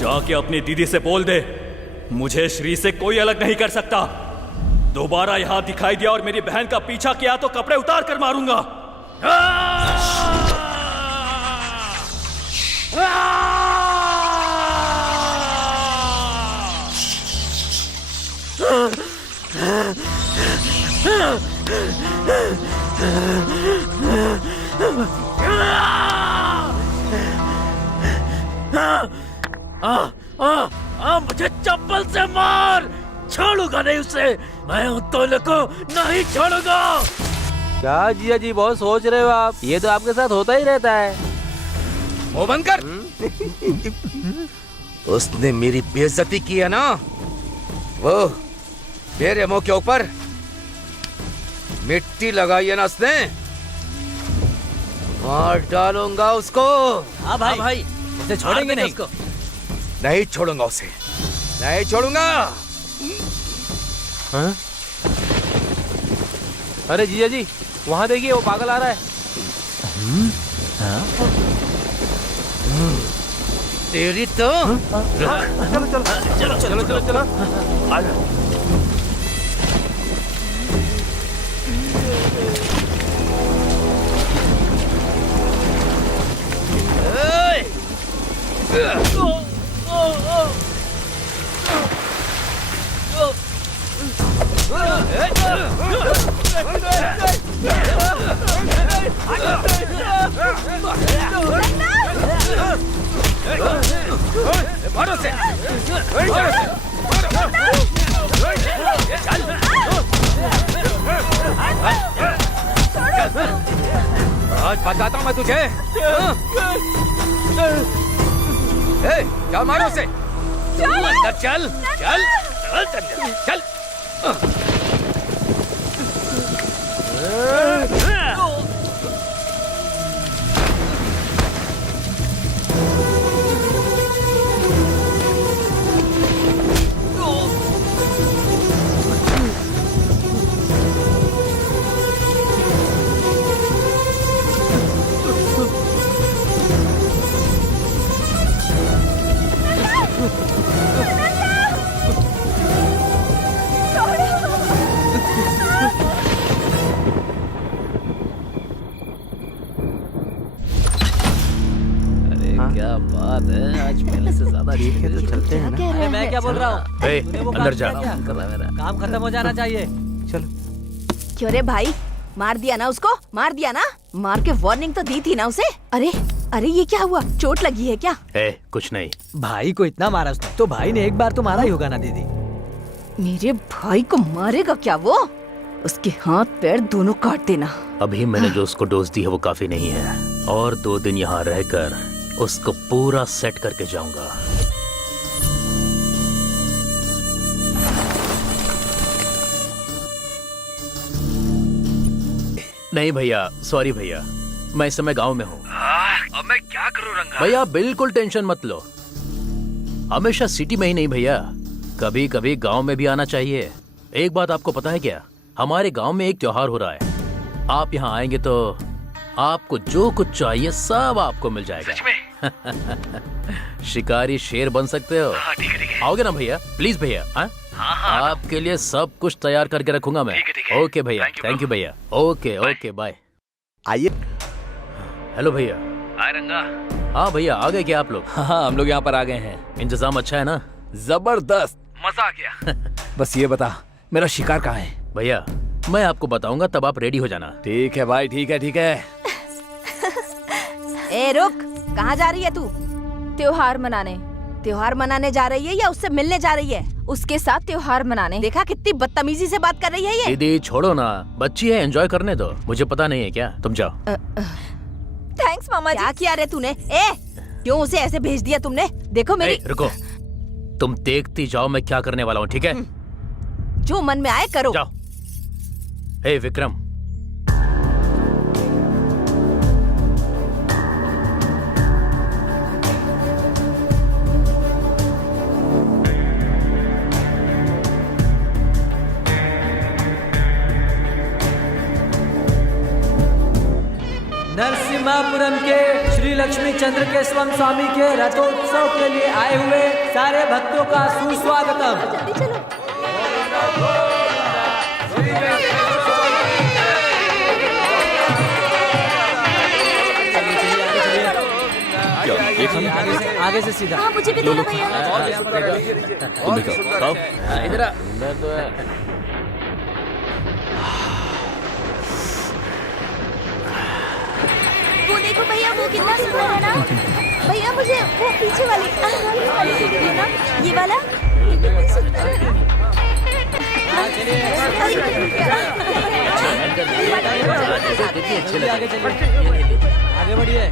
जाके अपनी दीदी से बोल दे, मुझे श्री से कोई अलग नहीं कर सकता। दोबारा यहाँ दिखाई दिया और मेरी बहन का पीछा किया तो कपड़े उतार कर मारूंगा। मुझे चप्पल से मार, छोड़ूंगा नहीं उसे। मैं उन दोनों को नहीं छोड़ूंगा। क्या जिया जी बहुत सोच रहे हो आप? ये तो आपके साथ होता ही रहता है। मुंह बंद कर। उसने मेरी बेइज्जती की है ना, वो मेरे मुंह के ऊपर मिट्टी लगाई है ना उसने, मार डालूंगा उसको। हाँ भाई, उसे छोड़ेंगे नहीं। नहीं छोड़ूंगा उसे, नहीं छोड़ूंगा। हाँ? अरे जीजा जी, वहाँ देखिए वो पागल आ रहा है। तेरी तो चलो। मारो से आज बताता हूँ मैं तुझे। चल मारो से, अंदर चल चल चल चल। क्या बात है, आज पहले से ज्यादा ठीक है तो चलते हैं ना। अरे मैं क्या बोल रहा हूँ, ए, तूने वो अंदर काम जा। किया क्या? काम खत्म हो जाना चाहिए। चलो। क्यों रे भाई, मार दिया ना उसको, मार दिया ना, मार के वार्निंग तो दी थी ना उसे। अरे अरे ये क्या हुआ, चोट लगी है क्या? कुछ नहीं। भाई को इतना मारा उसने, तो भाई ने एक बार तो मारा ही होगा ना दीदी। मेरे भाई को मारेगा क्या वो? उसके हाथ पैर दोनों काट देना। अभी मैंने जो उसको डोज दी है वो काफी नहीं है, और 2 दिन यहाँ रहकर उसको पूरा सेट करके जाऊंगा। नहीं भैया, सॉरी भैया, मैं इस समय गांव में हूँ। अब मैं क्या करूँ रंगा? भैया बिल्कुल टेंशन मत लो, हमेशा सिटी में ही नहीं भैया, कभी कभी गांव में भी आना चाहिए। एक बात आपको पता है क्या, हमारे गांव में एक त्योहार हो रहा है। आप यहाँ आएंगे तो आपको जो कुछ चाहिए सब आपको मिल जाएगा। सच में? शिकारी शेर बन सकते हो। हाँ, ठीक है, ठीक है। आओगे ना भैया, प्लीज भैया। हाँ? आपके लिए सब कुछ तैयार करके रखूंगा मैं। ठीक है। ओके भैया, थैंक यू भैया। Okay okay bye. आइए। हेलो भैया। हाय रंगा। हाँ भैया, आ गए क्या आप लोग? हाँ, हम लोग यहाँ पर आ गए हैं। इंतजाम अच्छा है ना? जबरदस्त, मजा आ गया। बस ये बता, मेरा शिकार कहाँ है? भैया मैं आपको बताऊंगा, तब आप रेडी हो जाना। ठीक है भाई, ठीक है ठीक है। ए रुक, कहाँ जा रही है तू? त्योहार मनाने। त्योहार मनाने जा रही है या उससे मिलने जा रही है? उसके साथ त्योहार मनाने। देखा कितनी बदतमीजी से बात कर रही है ये। दीदी छोड़ो ना, बच्ची है, एंजॉय करने दो। मुझे पता नहीं है क्या, तुम जाओ। थैंक्स मामा जी। क्या किया रे तूने? ए क्यों उसे ऐसे भेज दिया तुमने? देखो मेरी। रुको, तुम देखती जाओ मैं क्या करने वाला हूँ, ठीक है? जो मन में आए करो। जाओ। हे विक्रम, नरसिम्हापुरम के श्री लक्ष्मी चंद्र केशवम स्वामी के रथोत्सव के लिए आए हुए सारे भक्तों का सुस्वागतम। जल्दी चलो। आगे से सीधा। हाँ मुझे भी देना भैया। तुम भी खाओ। इधर आ। वो देखो भैया, वो कितना सुंदर है ना। भैया मुझे वो पीछे वाली सीट देना, ये वाला। ये कितनी सुंदर है। आगे बढ़िए।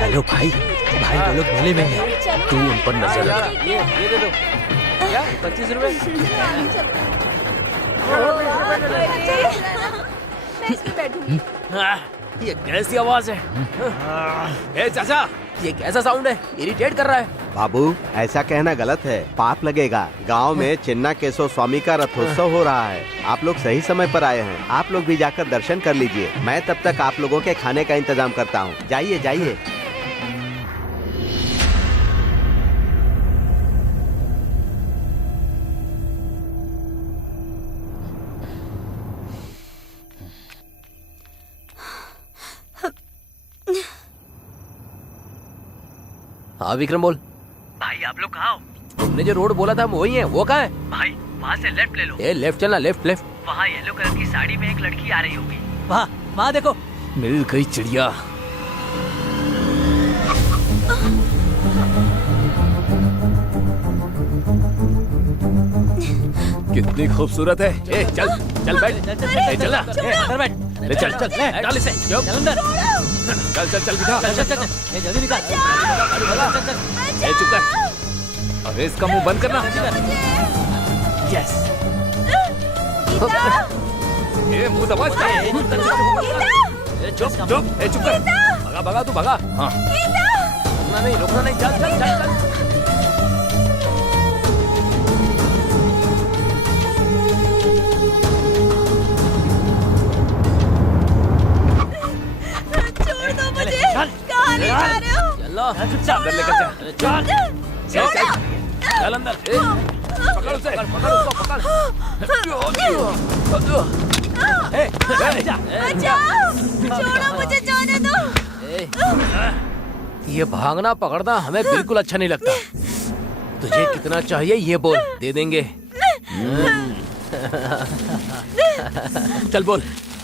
हेलो भाई, भाई वो लोग मेले में हैं। तू उन पर नजर रख। ये दे दो। क्या 25 रुपए? मैं इसमें बैठूंगी। ये कैसी आवाज है? ए चाचा, ये कैसा साउंड है? इरिटेट कर रहा है। बाबू ऐसा कहना गलत है, पाप लगेगा। गांव में चिन्ना केशव स्वामी का रथोत्सव हो रहा है। आप लोग सही समय पर आए हैं, आप लोग भी जाकर दर्शन कर लीजिए। मैं तब तक आप लोगों के खाने का इंतजाम करता हूँ। जाइए जाइए। हाँ विक्रम बोल। भाई आप लोग कहाँ हो? तुमने जो रोड बोला था वही है, वो कहाँ है? भाई वहाँ से लेफ्ट ले लो। ए लेफ्ट चलना, लेफ्ट लेफ्ट। वहाँ येलो कलर की साड़ी में एक लड़की आ रही होगी। वहाँ देखो। मिल गई चिड़िया। कितनी खूबसूरत है। ए चल चल बैठ। ए चल ना। अंदर बैठ। ले चल चल डाल इसे। चल अंदर। चल चल चल बिठा। चल चल चल। ये जल्दी निकाल। चल चल। ए चुप कर। अरे इसका मुंह बंद करना। यस। ए मुंह दबा इसका। ए चुप चुप। ए चुप कर। भगा भगा तू भगा। हाँ। रुकना नहीं चल चल चल चल। छोड़ दो मुझे। कहाँ ले जा रहे हो? चलो अंदर लेकर जा। चल चल चल अंदर। पकड़ उसे, पकड़ उसको, पकड़। बचाओ! छोड़ो मुझे, जाने दो। ये भागना पकड़ना हमें बिल्कुल अच्छा नहीं लगता। तुझे कितना चाहिए ये बोल, दे देंगे। चल बोल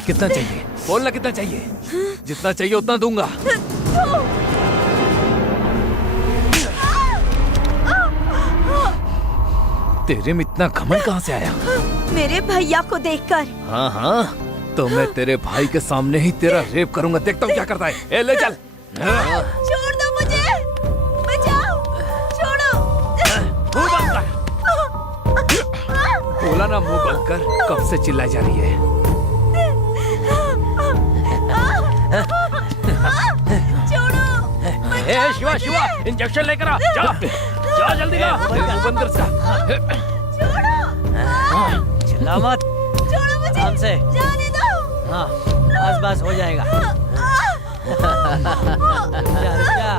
कितना चाहिए, बोलना कितना चाहिए। जितना चाहिए उतना दूंगा। तेरे में इतना घमंड कहाँ से आया? मेरे भैया को देखकर। हाँ हाँ, तो मैं तेरे भाई के सामने ही तेरा रेप करूंगा। देखता हूँ क्या करता है। ए ले चल। छोड़ दो मुझे, बचाओ, छोड़ो। मुंह बंद कर। बोला ना मुंह बंद कर। कब से चिल्लाई जा रही है? छोड़ो। ए शिवा शिवा, इंजेक्शन लेकर आ। जा जा जल्दी ला। मुंह बंद कर सा। चिल्ला मत। छोड़ो मुझे, आराम से। जाने दो। हाँ बस बस हो जाएगा। रुक जा।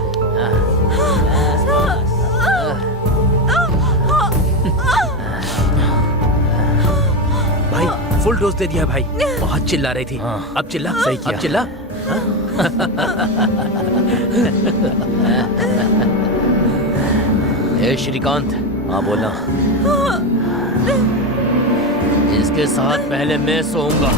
भाई फुल डोज दे दिया भाई। बहुत चिल्ला रही थी। अब चिल्ला। सही किया। अब चिल्ला। ए श्रीकांत। हाँ बोलना। इसके साथ पहले मैं सोऊंगा।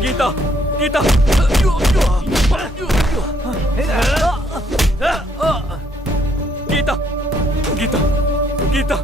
गीता गीता। गीता गीता गीता।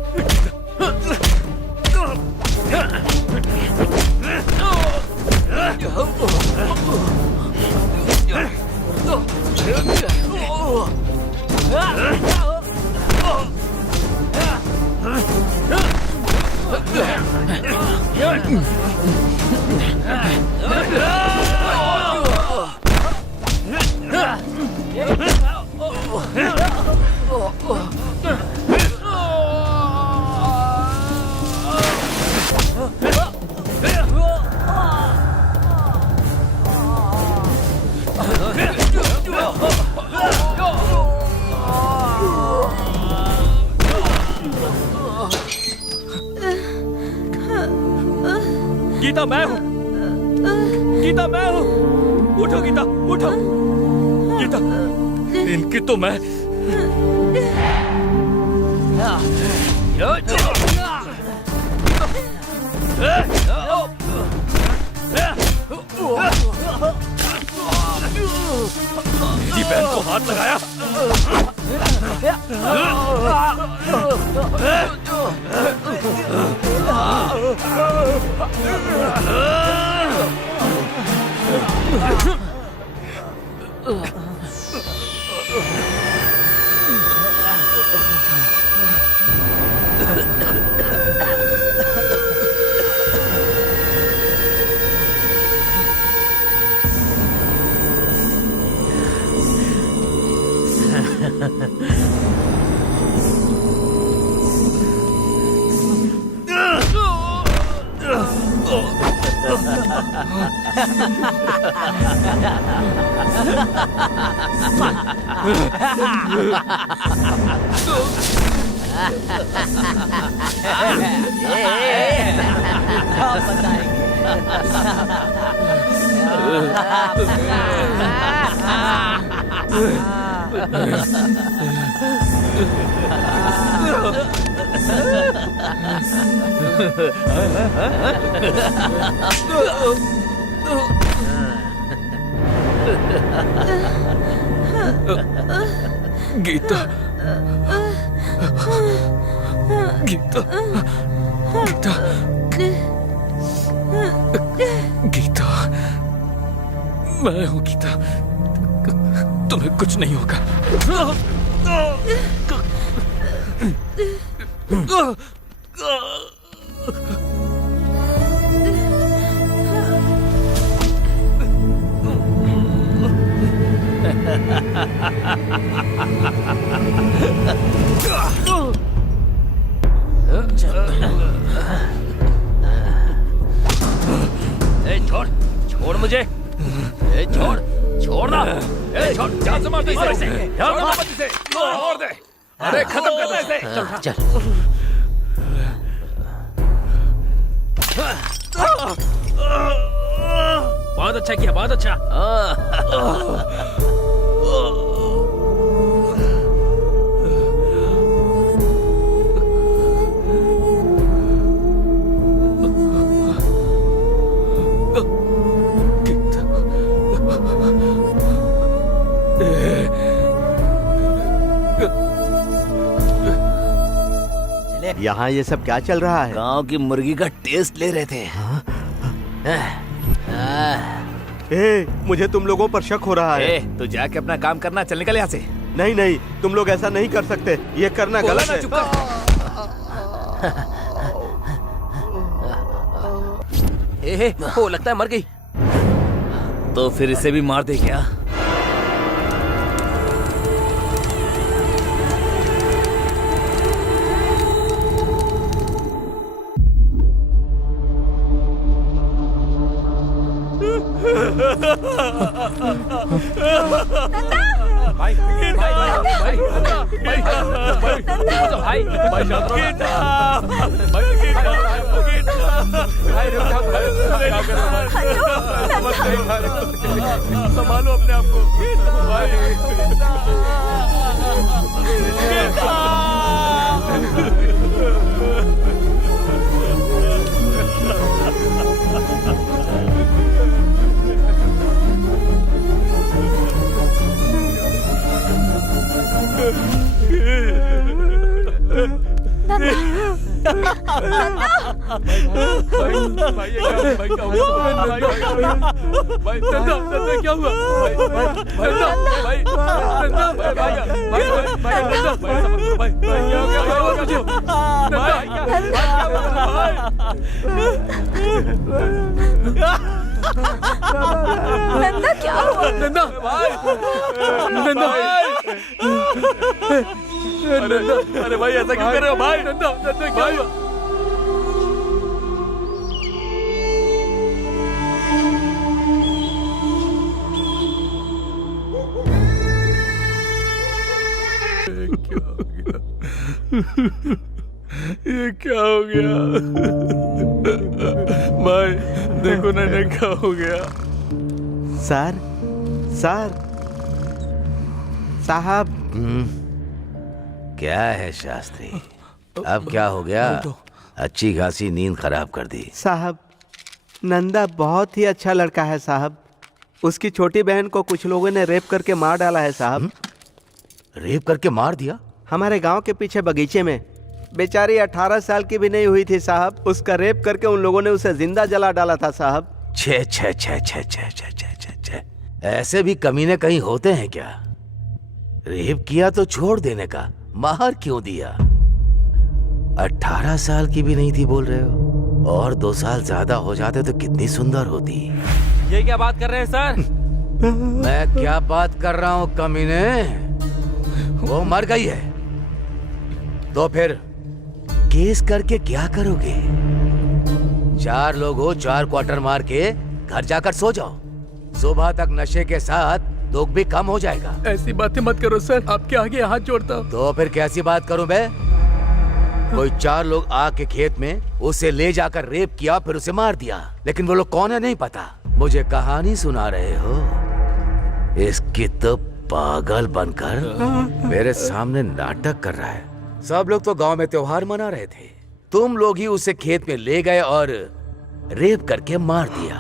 गीता मैं हूँ, गीता मैं हूँ। उठो गीता उठो। गीता इनकी तो मैं। मेरी बहन को हाथ लगाया। गीता, गीता, गीता, गीता, मैं हूँ गीता, तुम्हें कुछ नहीं होगा। ए, छोड़ छोड़ मुझे। ए, छोड़ छोड़ना। ए, छोड़, जान से मार दे इसे। जान से मत इसे। मार दे। अरे खत्म कर दे इसे। चल बहुत अच्छा किया, बहुत अच्छा। यहाँ ये सब क्या चल रहा है? गांव की मुर्गी का टेस्ट ले रहे थे। ए, मुझे तुम लोगों पर शक हो रहा है। ए, तो जाके अपना काम करना, चल निकल यहाँ से। नहीं नहीं, तुम लोग ऐसा नहीं कर सकते, ये करना गलत है। ओ, लगता है मर गई। तो फिर इसे भी मार दे क्या? भाई भाई भाई भाई संभालो अपने आप को नंदा क्या हुआ? नंदा नंदा अरे भाई ऐसा क्यों कर रहे हो भाई? नंदा नंदा क्या हुआ? ये क्या हो गया भाई? देखो ना क्या हो गया। सर सर साहब। क्या है शास्त्री, अब क्या हो गया? अच्छी खासी नींद खराब कर दी। साहब, नंदा बहुत ही अच्छा लड़का है साहब। उसकी छोटी बहन को कुछ लोगों ने रेप करके मार डाला है साहब। रेप करके मार दिया? हमारे गांव के पीछे बगीचे में। बेचारी 18 साल की भी नहीं हुई थी साहब। उसका रेप करके उन लोगों ने उसे जिंदा जला डाला था साहब। छे छे छे छे छे छे छे छे छे, ऐसे भी कमीने कहीं होते हैं क्या? रेप किया तो छोड़ देने का, मार क्यों दिया? 18 साल की भी नहीं थी बोल रहे हो? और 2 साल ज्यादा हो जाते तो कितनी सुंदर होती। ये क्या बात कर रहे हैं सर? मैं क्या बात कर रहा हूँ कमीने? वो मर गई है तो फिर केस करके क्या करोगे? 4 लोग हो, 4 क्वार्टर मार के घर जाकर सो जाओ। सुबह तक नशे के साथ दुख भी कम हो जाएगा। ऐसी बातें मत करो सर, आपके आगे हाथ जोड़ता हूं। तो फिर कैसी बात करूं बे? कोई 4 लोग आके खेत में उसे ले जाकर रेप किया, फिर उसे मार दिया। लेकिन वो लोग कौन है नहीं पता। मुझे कहानी सुना रहे हो? इसकी तो पागल बनकर मेरे सामने नाटक कर रहा है। सब लोग तो गांव में त्योहार मना रहे थे, तुम लोग ही उसे खेत में ले गए और रेप करके मार दिया।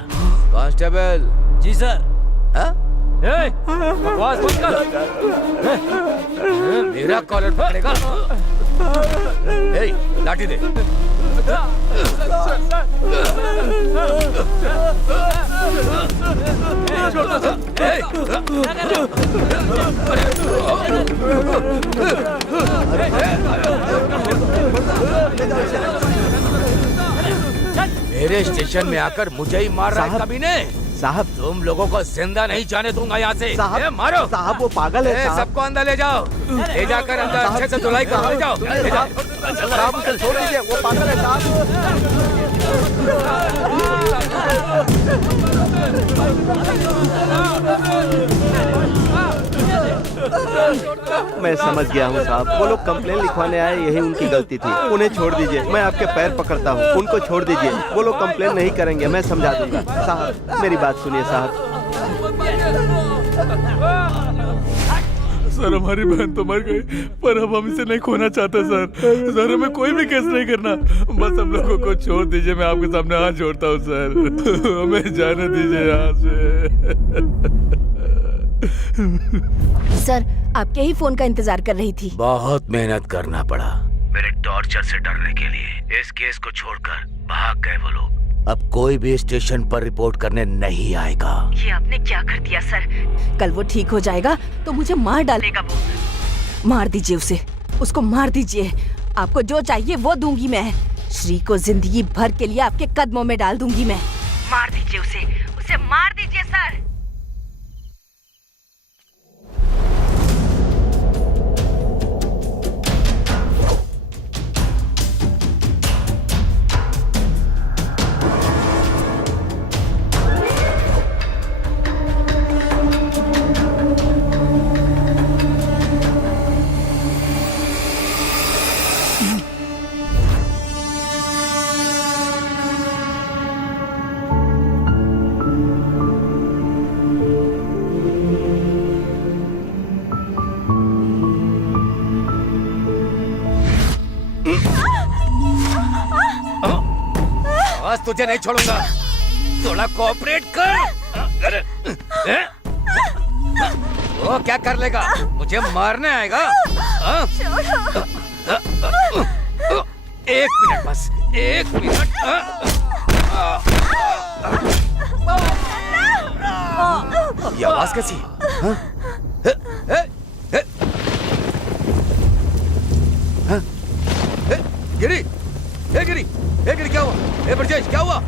कांस्टेबल। जी सर। हाँ? बकवास मत कर। मेरा कॉलर पकड़ेगा। लाठी दे। मेरे स्टेशन में आकर मुझे ही मार रहा है कमीने। साहब, तुम लोगों को जिंदा नहीं जाने दूंगा यहाँ से। साहब, मारो। साहब वो पागल है। साहब, सबको अंदर ले जाओ, ले जाकर अंदर अच्छे से धुलाई कर ले जाओ। ले जाओ। साहब उसे छोड़ दीजिए, वो पागल है साहब। मैं समझ गया हूँ साहब, वो लोग कंप्लेन लिखवाने आए, यही उनकी गलती थी। उन्हें छोड़ दीजिए, मैं आपके पैर पकड़ता हूँ, उनको छोड़ दीजिए। वो लोग कंप्लेन नहीं करेंगे, मैं समझा दूंगा। साहब मेरी बात सुनिए साहब। सर हमारी बहन तो मर गई, पर अब हम इसे नहीं खोना चाहते सर। सर हमें कोई भी केस नहीं करना, बस हम लोगों को छोड़ दीजिए। मैं आपके सामने हाथ जोड़ता हूँ सर, हमें जाने दीजिए यहाँ से। सर आपके ही फोन का इंतजार कर रही थी। बहुत मेहनत करना पड़ा मेरे टॉर्चर से डरने के लिए। इस केस को छोड़कर भाग गए वो लोग। अब कोई भी स्टेशन पर रिपोर्ट करने नहीं आएगा। ये आपने क्या कर दिया सर? कल वो ठीक हो जाएगा तो मुझे मार डालेगा वो। मार दीजिए उसे, उसको मार दीजिए। आपको जो चाहिए वो दूंगी मैं। श्री को जिंदगी भर के लिए आपके कदमों में डाल दूंगी मैं। मार दीजिए उसे मार दीजिए सर। आज तुझे नहीं छोड़ूंगा, थोड़ा कोऑपरेट कर। वो क्या कर लेगा? मुझे मारने आएगा? एक मिनट बस, एक मिनट। ये आवाज कैसी? गिरी, गिरी, गिरी, क्या हुआ? ब्रजेश क्या हुआ?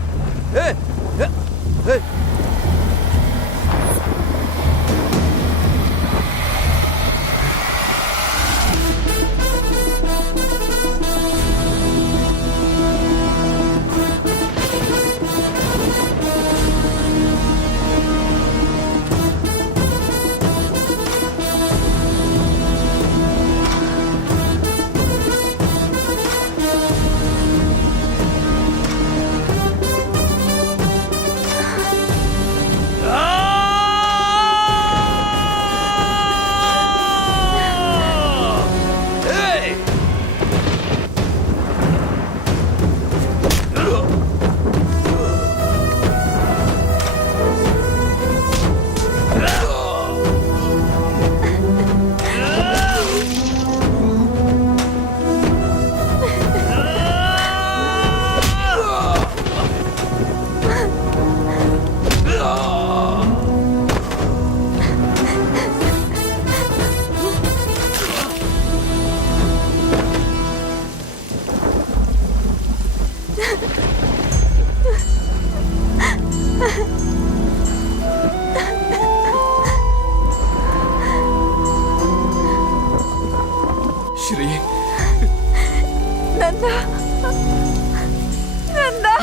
श्री, नंदा, नंदा।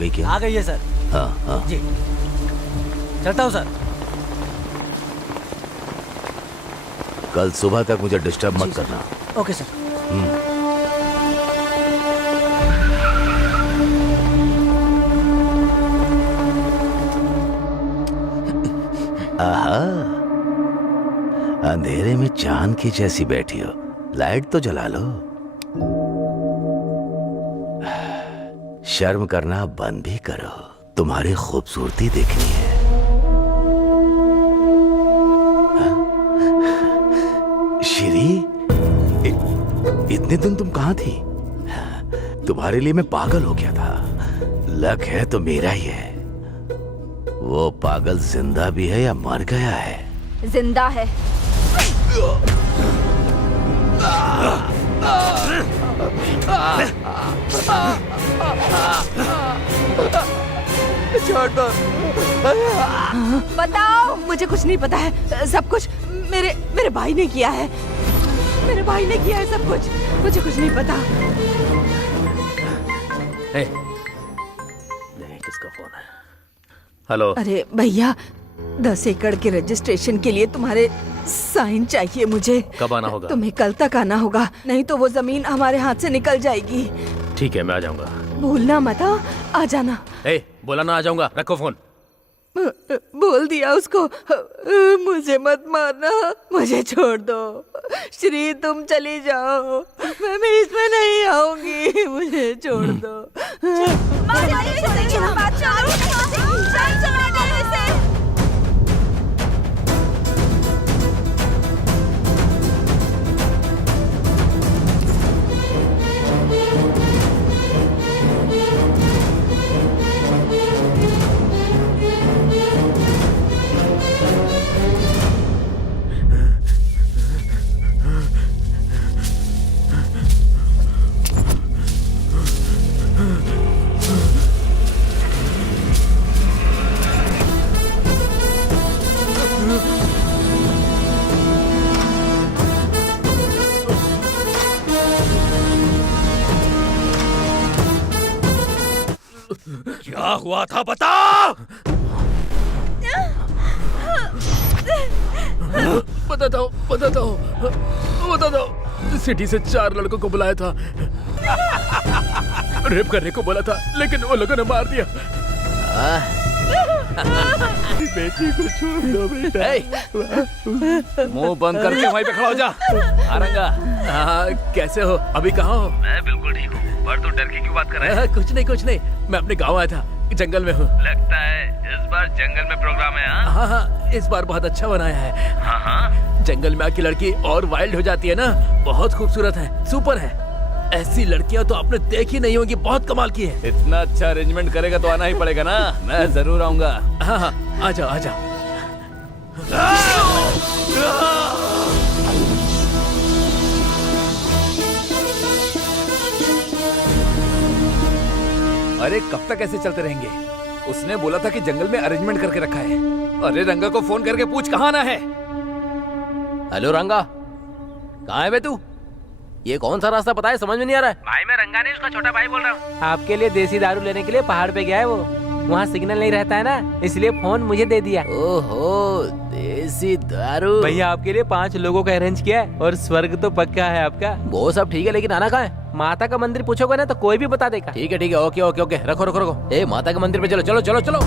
गई क्या? आ गई है सर। हाँ हाँ। जी चलता हूँ सर। कल सुबह तक मुझे डिस्टर्ब मत जी, सर। करना। Okay sir. आहा, अंधेरे में चांद की जैसी बैठी हो, लाइट तो जला लो। शर्म करना बंद भी करो, तुम्हारी खूबसूरती देखनी है। श्री, इतने दिन तुम कहाँ थी? तुम्हारे लिए मैं पागल हो गया था। लक है तो मेरा ही है। वो पागल जिंदा भी है या मर गया है? जिंदा है। छोड़ दो। बताओ। मुझे कुछ नहीं पता है। सब कुछ मेरे भाई ने किया है। मेरे भाई ने किया है सब कुछ। मुझे कुछ नहीं पता। किसका फोन है? हेलो। अरे भैया, 10 एकड़ के रजिस्ट्रेशन के लिए तुम्हारे साइन चाहिए मुझे। कब आना होगा? तुम्हें कल तक आना होगा, नहीं तो वो जमीन हमारे हाथ से निकल जाएगी। ठीक है, मैं आ जाऊंगा। भूलना मत, आ जाना। बोला ना आ जाऊंगा। रखो फोन। बोल दिया उसको। मुझे मत मारना, मुझे छोड़ दो। श्री तुम चली जाओ, मैं इसमें नहीं आऊंगी। मुझे छोड़ दो। क्या हुआ था बता। बताता हूँ। सिटी से 4 लड़कों को बुलाया था। रेप करने को बोला था, लेकिन वो लोगों ने मार दिया। बेटी को छोड़ दो बेटा। मुंह बंद करके वहीं पे खड़ा हो जा। आरंगा। हाँ, कैसे हो? अभी कहाँ हो? मैं बिल्कुल ठीक हूँ, पर तू डर के क्यों बात कर रहा है? कुछ नहीं। मैं अपने गाँव आया था, जंगल में हूँ। लगता है इस बार जंगल में प्रोग्राम है। हाँ, इस बार बहुत अच्छा बनाया है। हाँ। जंगल में आके लड़की और वाइल्ड हो जाती है ना, बहुत खूबसूरत है, सुपर है। ऐसी लड़कियां तो आपने देखी नहीं होगी, बहुत कमाल की है। इतना अच्छा अरेंजमेंट करेगा तो आना ही पड़ेगा ना। मैं जरूर आऊंगा। हाँ, आ जाओ। अरे कब तक ऐसे चलते रहेंगे? उसने बोला था कि जंगल में अरेंजमेंट करके रखा है। अरे रंगा को फोन करके पूछ कहाँ आना है। हेलो रंगा, कहाँ है बे तू? ये कौन सा रास्ता पता है? समझ में नहीं आ रहा है। भाई मैं रंगा नहीं, उसका छोटा भाई बोल रहा हूँ। आपके लिए देसी दारू लेने के लिए पहाड़ पे गया है वो। वहाँ सिग्नल नहीं रहता है ना, इसलिए फोन मुझे दे दिया। ओहो, देसी दारू। भैया आपके लिए 5 लोगों का अरेंज किया है, और स्वर्ग तो पक्का है आपका। वो सब ठीक है, लेकिन आना कहाँ है? माता का मंदिर पूछोगे ना तो कोई भी बता देगा। ठीक है, ओके। रखो। ए, माता के मंदिर पे चलो।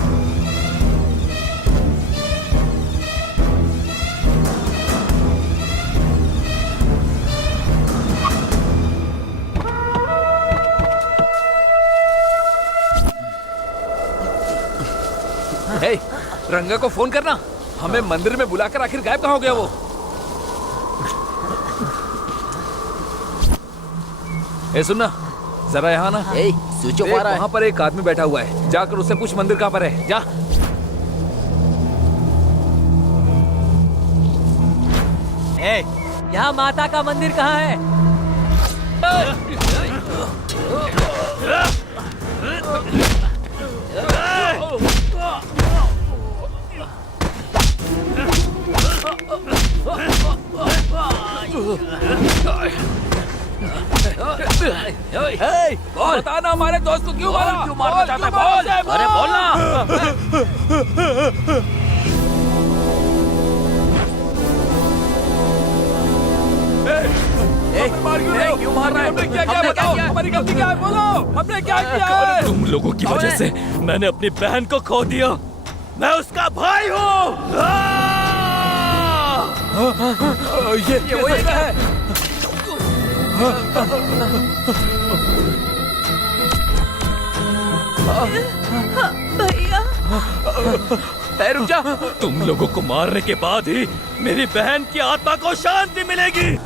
रंगा को फोन करना। हमें मंदिर में बुलाकर आखिर गायब कहाँ हो गया वो? सुनना जरा, यहाँ ना। स्विच ऑफ आ रहा है। वहाँ पर एक आदमी बैठा हुआ है, जाकर उससे पूछ मंदिर कहाँ पर है। जा। यहाँ माता का मंदिर कहाँ है? बोल बताना हमारे दोस्त को क्यों मारा? क्यों मारना चाहता है? बोल। अरे बोलना। क्यों मार रहा है? हमने क्या किया बताओ? हमारी गलती क्या है? बोलो हमने क्या किया है? तुम लोगों की वजह से मैंने अपनी बहन को खो दिया। मैं उसका भाई हूँ। ये वही है। भैया रुक जा। तुम लोगों को मारने के बाद ही मेरी बहन की आत्मा को शांति मिलेगी।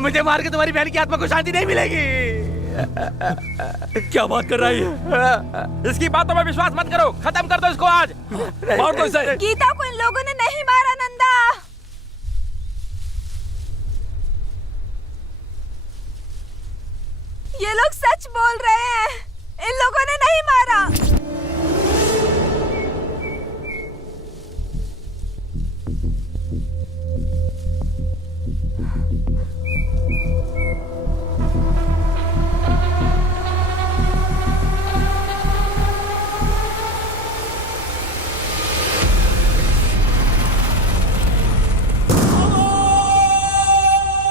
मुझे मार के तुम्हारी बहन की आत्मा को शांति नहीं मिलेगी। क्या बात कर रही है? इसकी बातों में विश्वास मत करो। खत्म कर दो इसको आज। मार दो इसे। गीता को इन लोगों ने नहीं मारा नंदा। ये लोग सच बोल रहे हैं। इन लोगों ने नहीं मारा।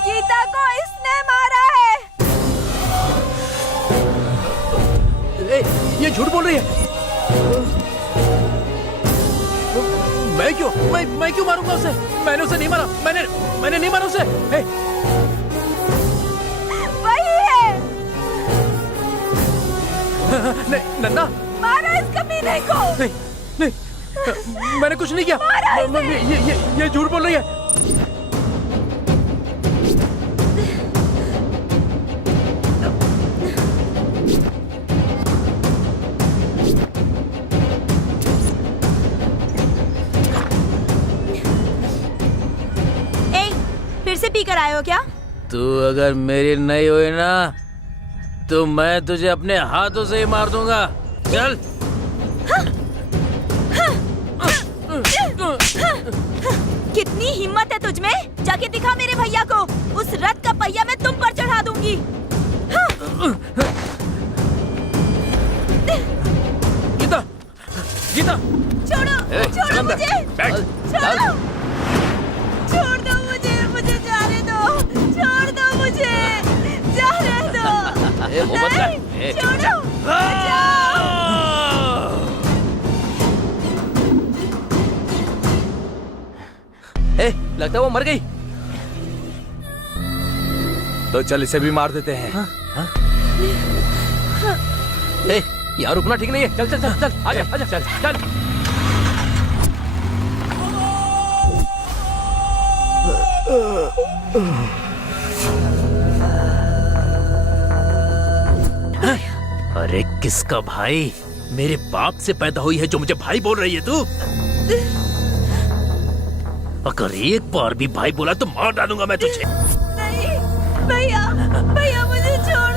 गीता को इसने मारा है। ये झूठ बोल रही है। मैं क्यों मारूंगा उसे? मैंने उसे नहीं मारा। मैंने नहीं मारा उसे। वही है। नहीं नन्ना, मारा इस कमीने को। नहीं, मैंने कुछ नहीं किया। ये झूठ बोल रही है। फिर से पी कर आए हो क्या? तू अगर मेरी नहीं हुई ना तो मैं तुझे अपने हाथों से ही मार दूंगा। चल। कितनी हिम्मत है तुझ में? जाके दिखा मेरे भैया को। उस रथ का पहिया मैं तुम पर चढ़ा दूंगी। गीता, गीता, छोड़ो, छोड़ो मुझे। छोड़ो, छोड़ दो मुझे। मुझे जाने दो। छोड़ दो मुझे। जाने दो। नहीं, छोड़ो। बचाओ। लगता है वो मर गई। तो चल इसे भी मार देते हैं। यार रुकना ठीक नहीं है। चल चल चल चल आजा आजा चल चल। अरे किसका भाई? मेरे बाप से पैदा हुई है जो मुझे भाई बोल रही है तू? अगर एक बार भी भाई बोला तो मार डालूंगा मैं तुझे। नहीं भैया, भैया मुझे छोड़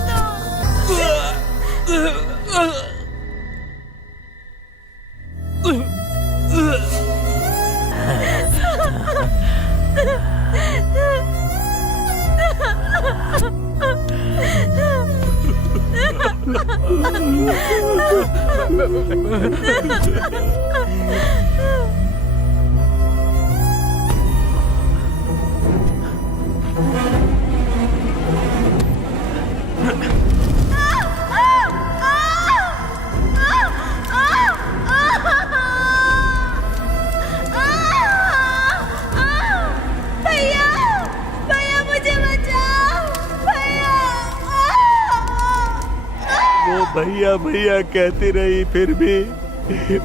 भैया भैया कहती रही, फिर भी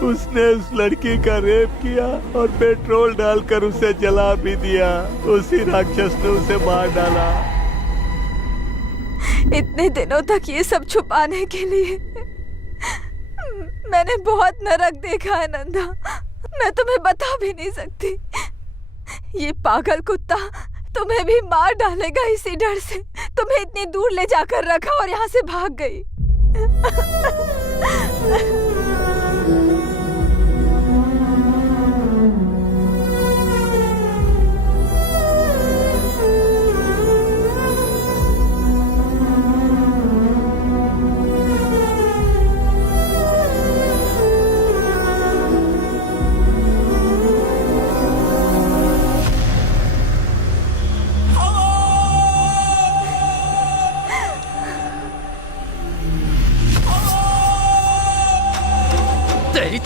उसने उस लड़की का रेप किया और पेट्रोल डालकर उसे जला भी दिया। उसी राक्षस ने उसे मार डाला। इतने दिनों तक ये सब छुपाने के लिए मैंने बहुत नरक देखा है नंदा। मैं तुम्हें बता भी नहीं सकती। ये पागल कुत्ता तुम्हें भी मार डालेगा, इसी डर से तुम्हें इतनी दूर ले जाकर रखा और यहाँ से भाग गई।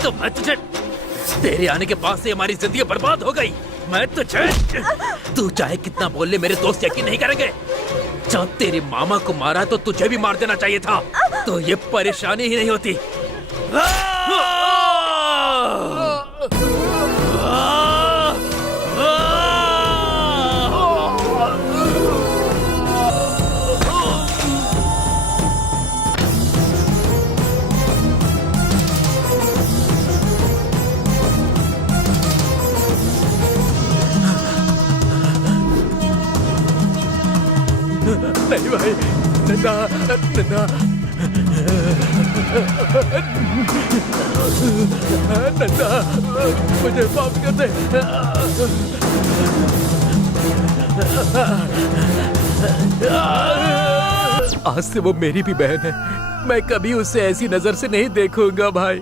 तो मैं तुझे, तेरे आने के बाद से हमारी जिंदगी बर्बाद हो गई। मैं तुझे, तू चाहे कितना बोल ले, मेरे दोस्त यकीन नहीं करेंगे। जब तेरे मामा को मारा तो तुझे भी मार देना चाहिए था, तो ये परेशानी ही नहीं होती। नहीं भाई, नंदा नंदा नंदा, मुझे माफ कर दे। आज से वो मेरी भी बहन है, मैं कभी उसे ऐसी नजर से नहीं देखूंगा भाई।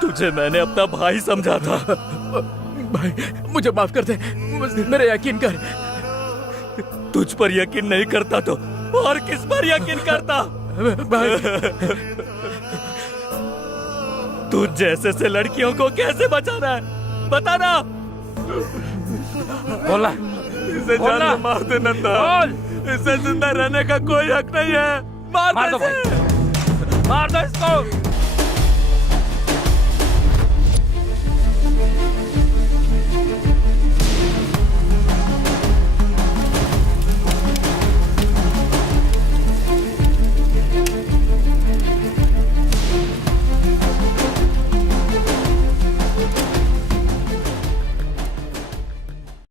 तुझे मैंने अपना भाई समझा था। भाई मुझे माफ कर दे, मेरे यकीन कर। तुझ पर यकीन नहीं करता तो और किस पर यकीन करता? भाई तुझ जैसे से लड़कियों को कैसे बचाना है, बताना। बोला, इसे जान से मार दे नंदा, इसे जिंदा रहने का कोई हक नहीं है। मार दो भाई, मार दो इसको।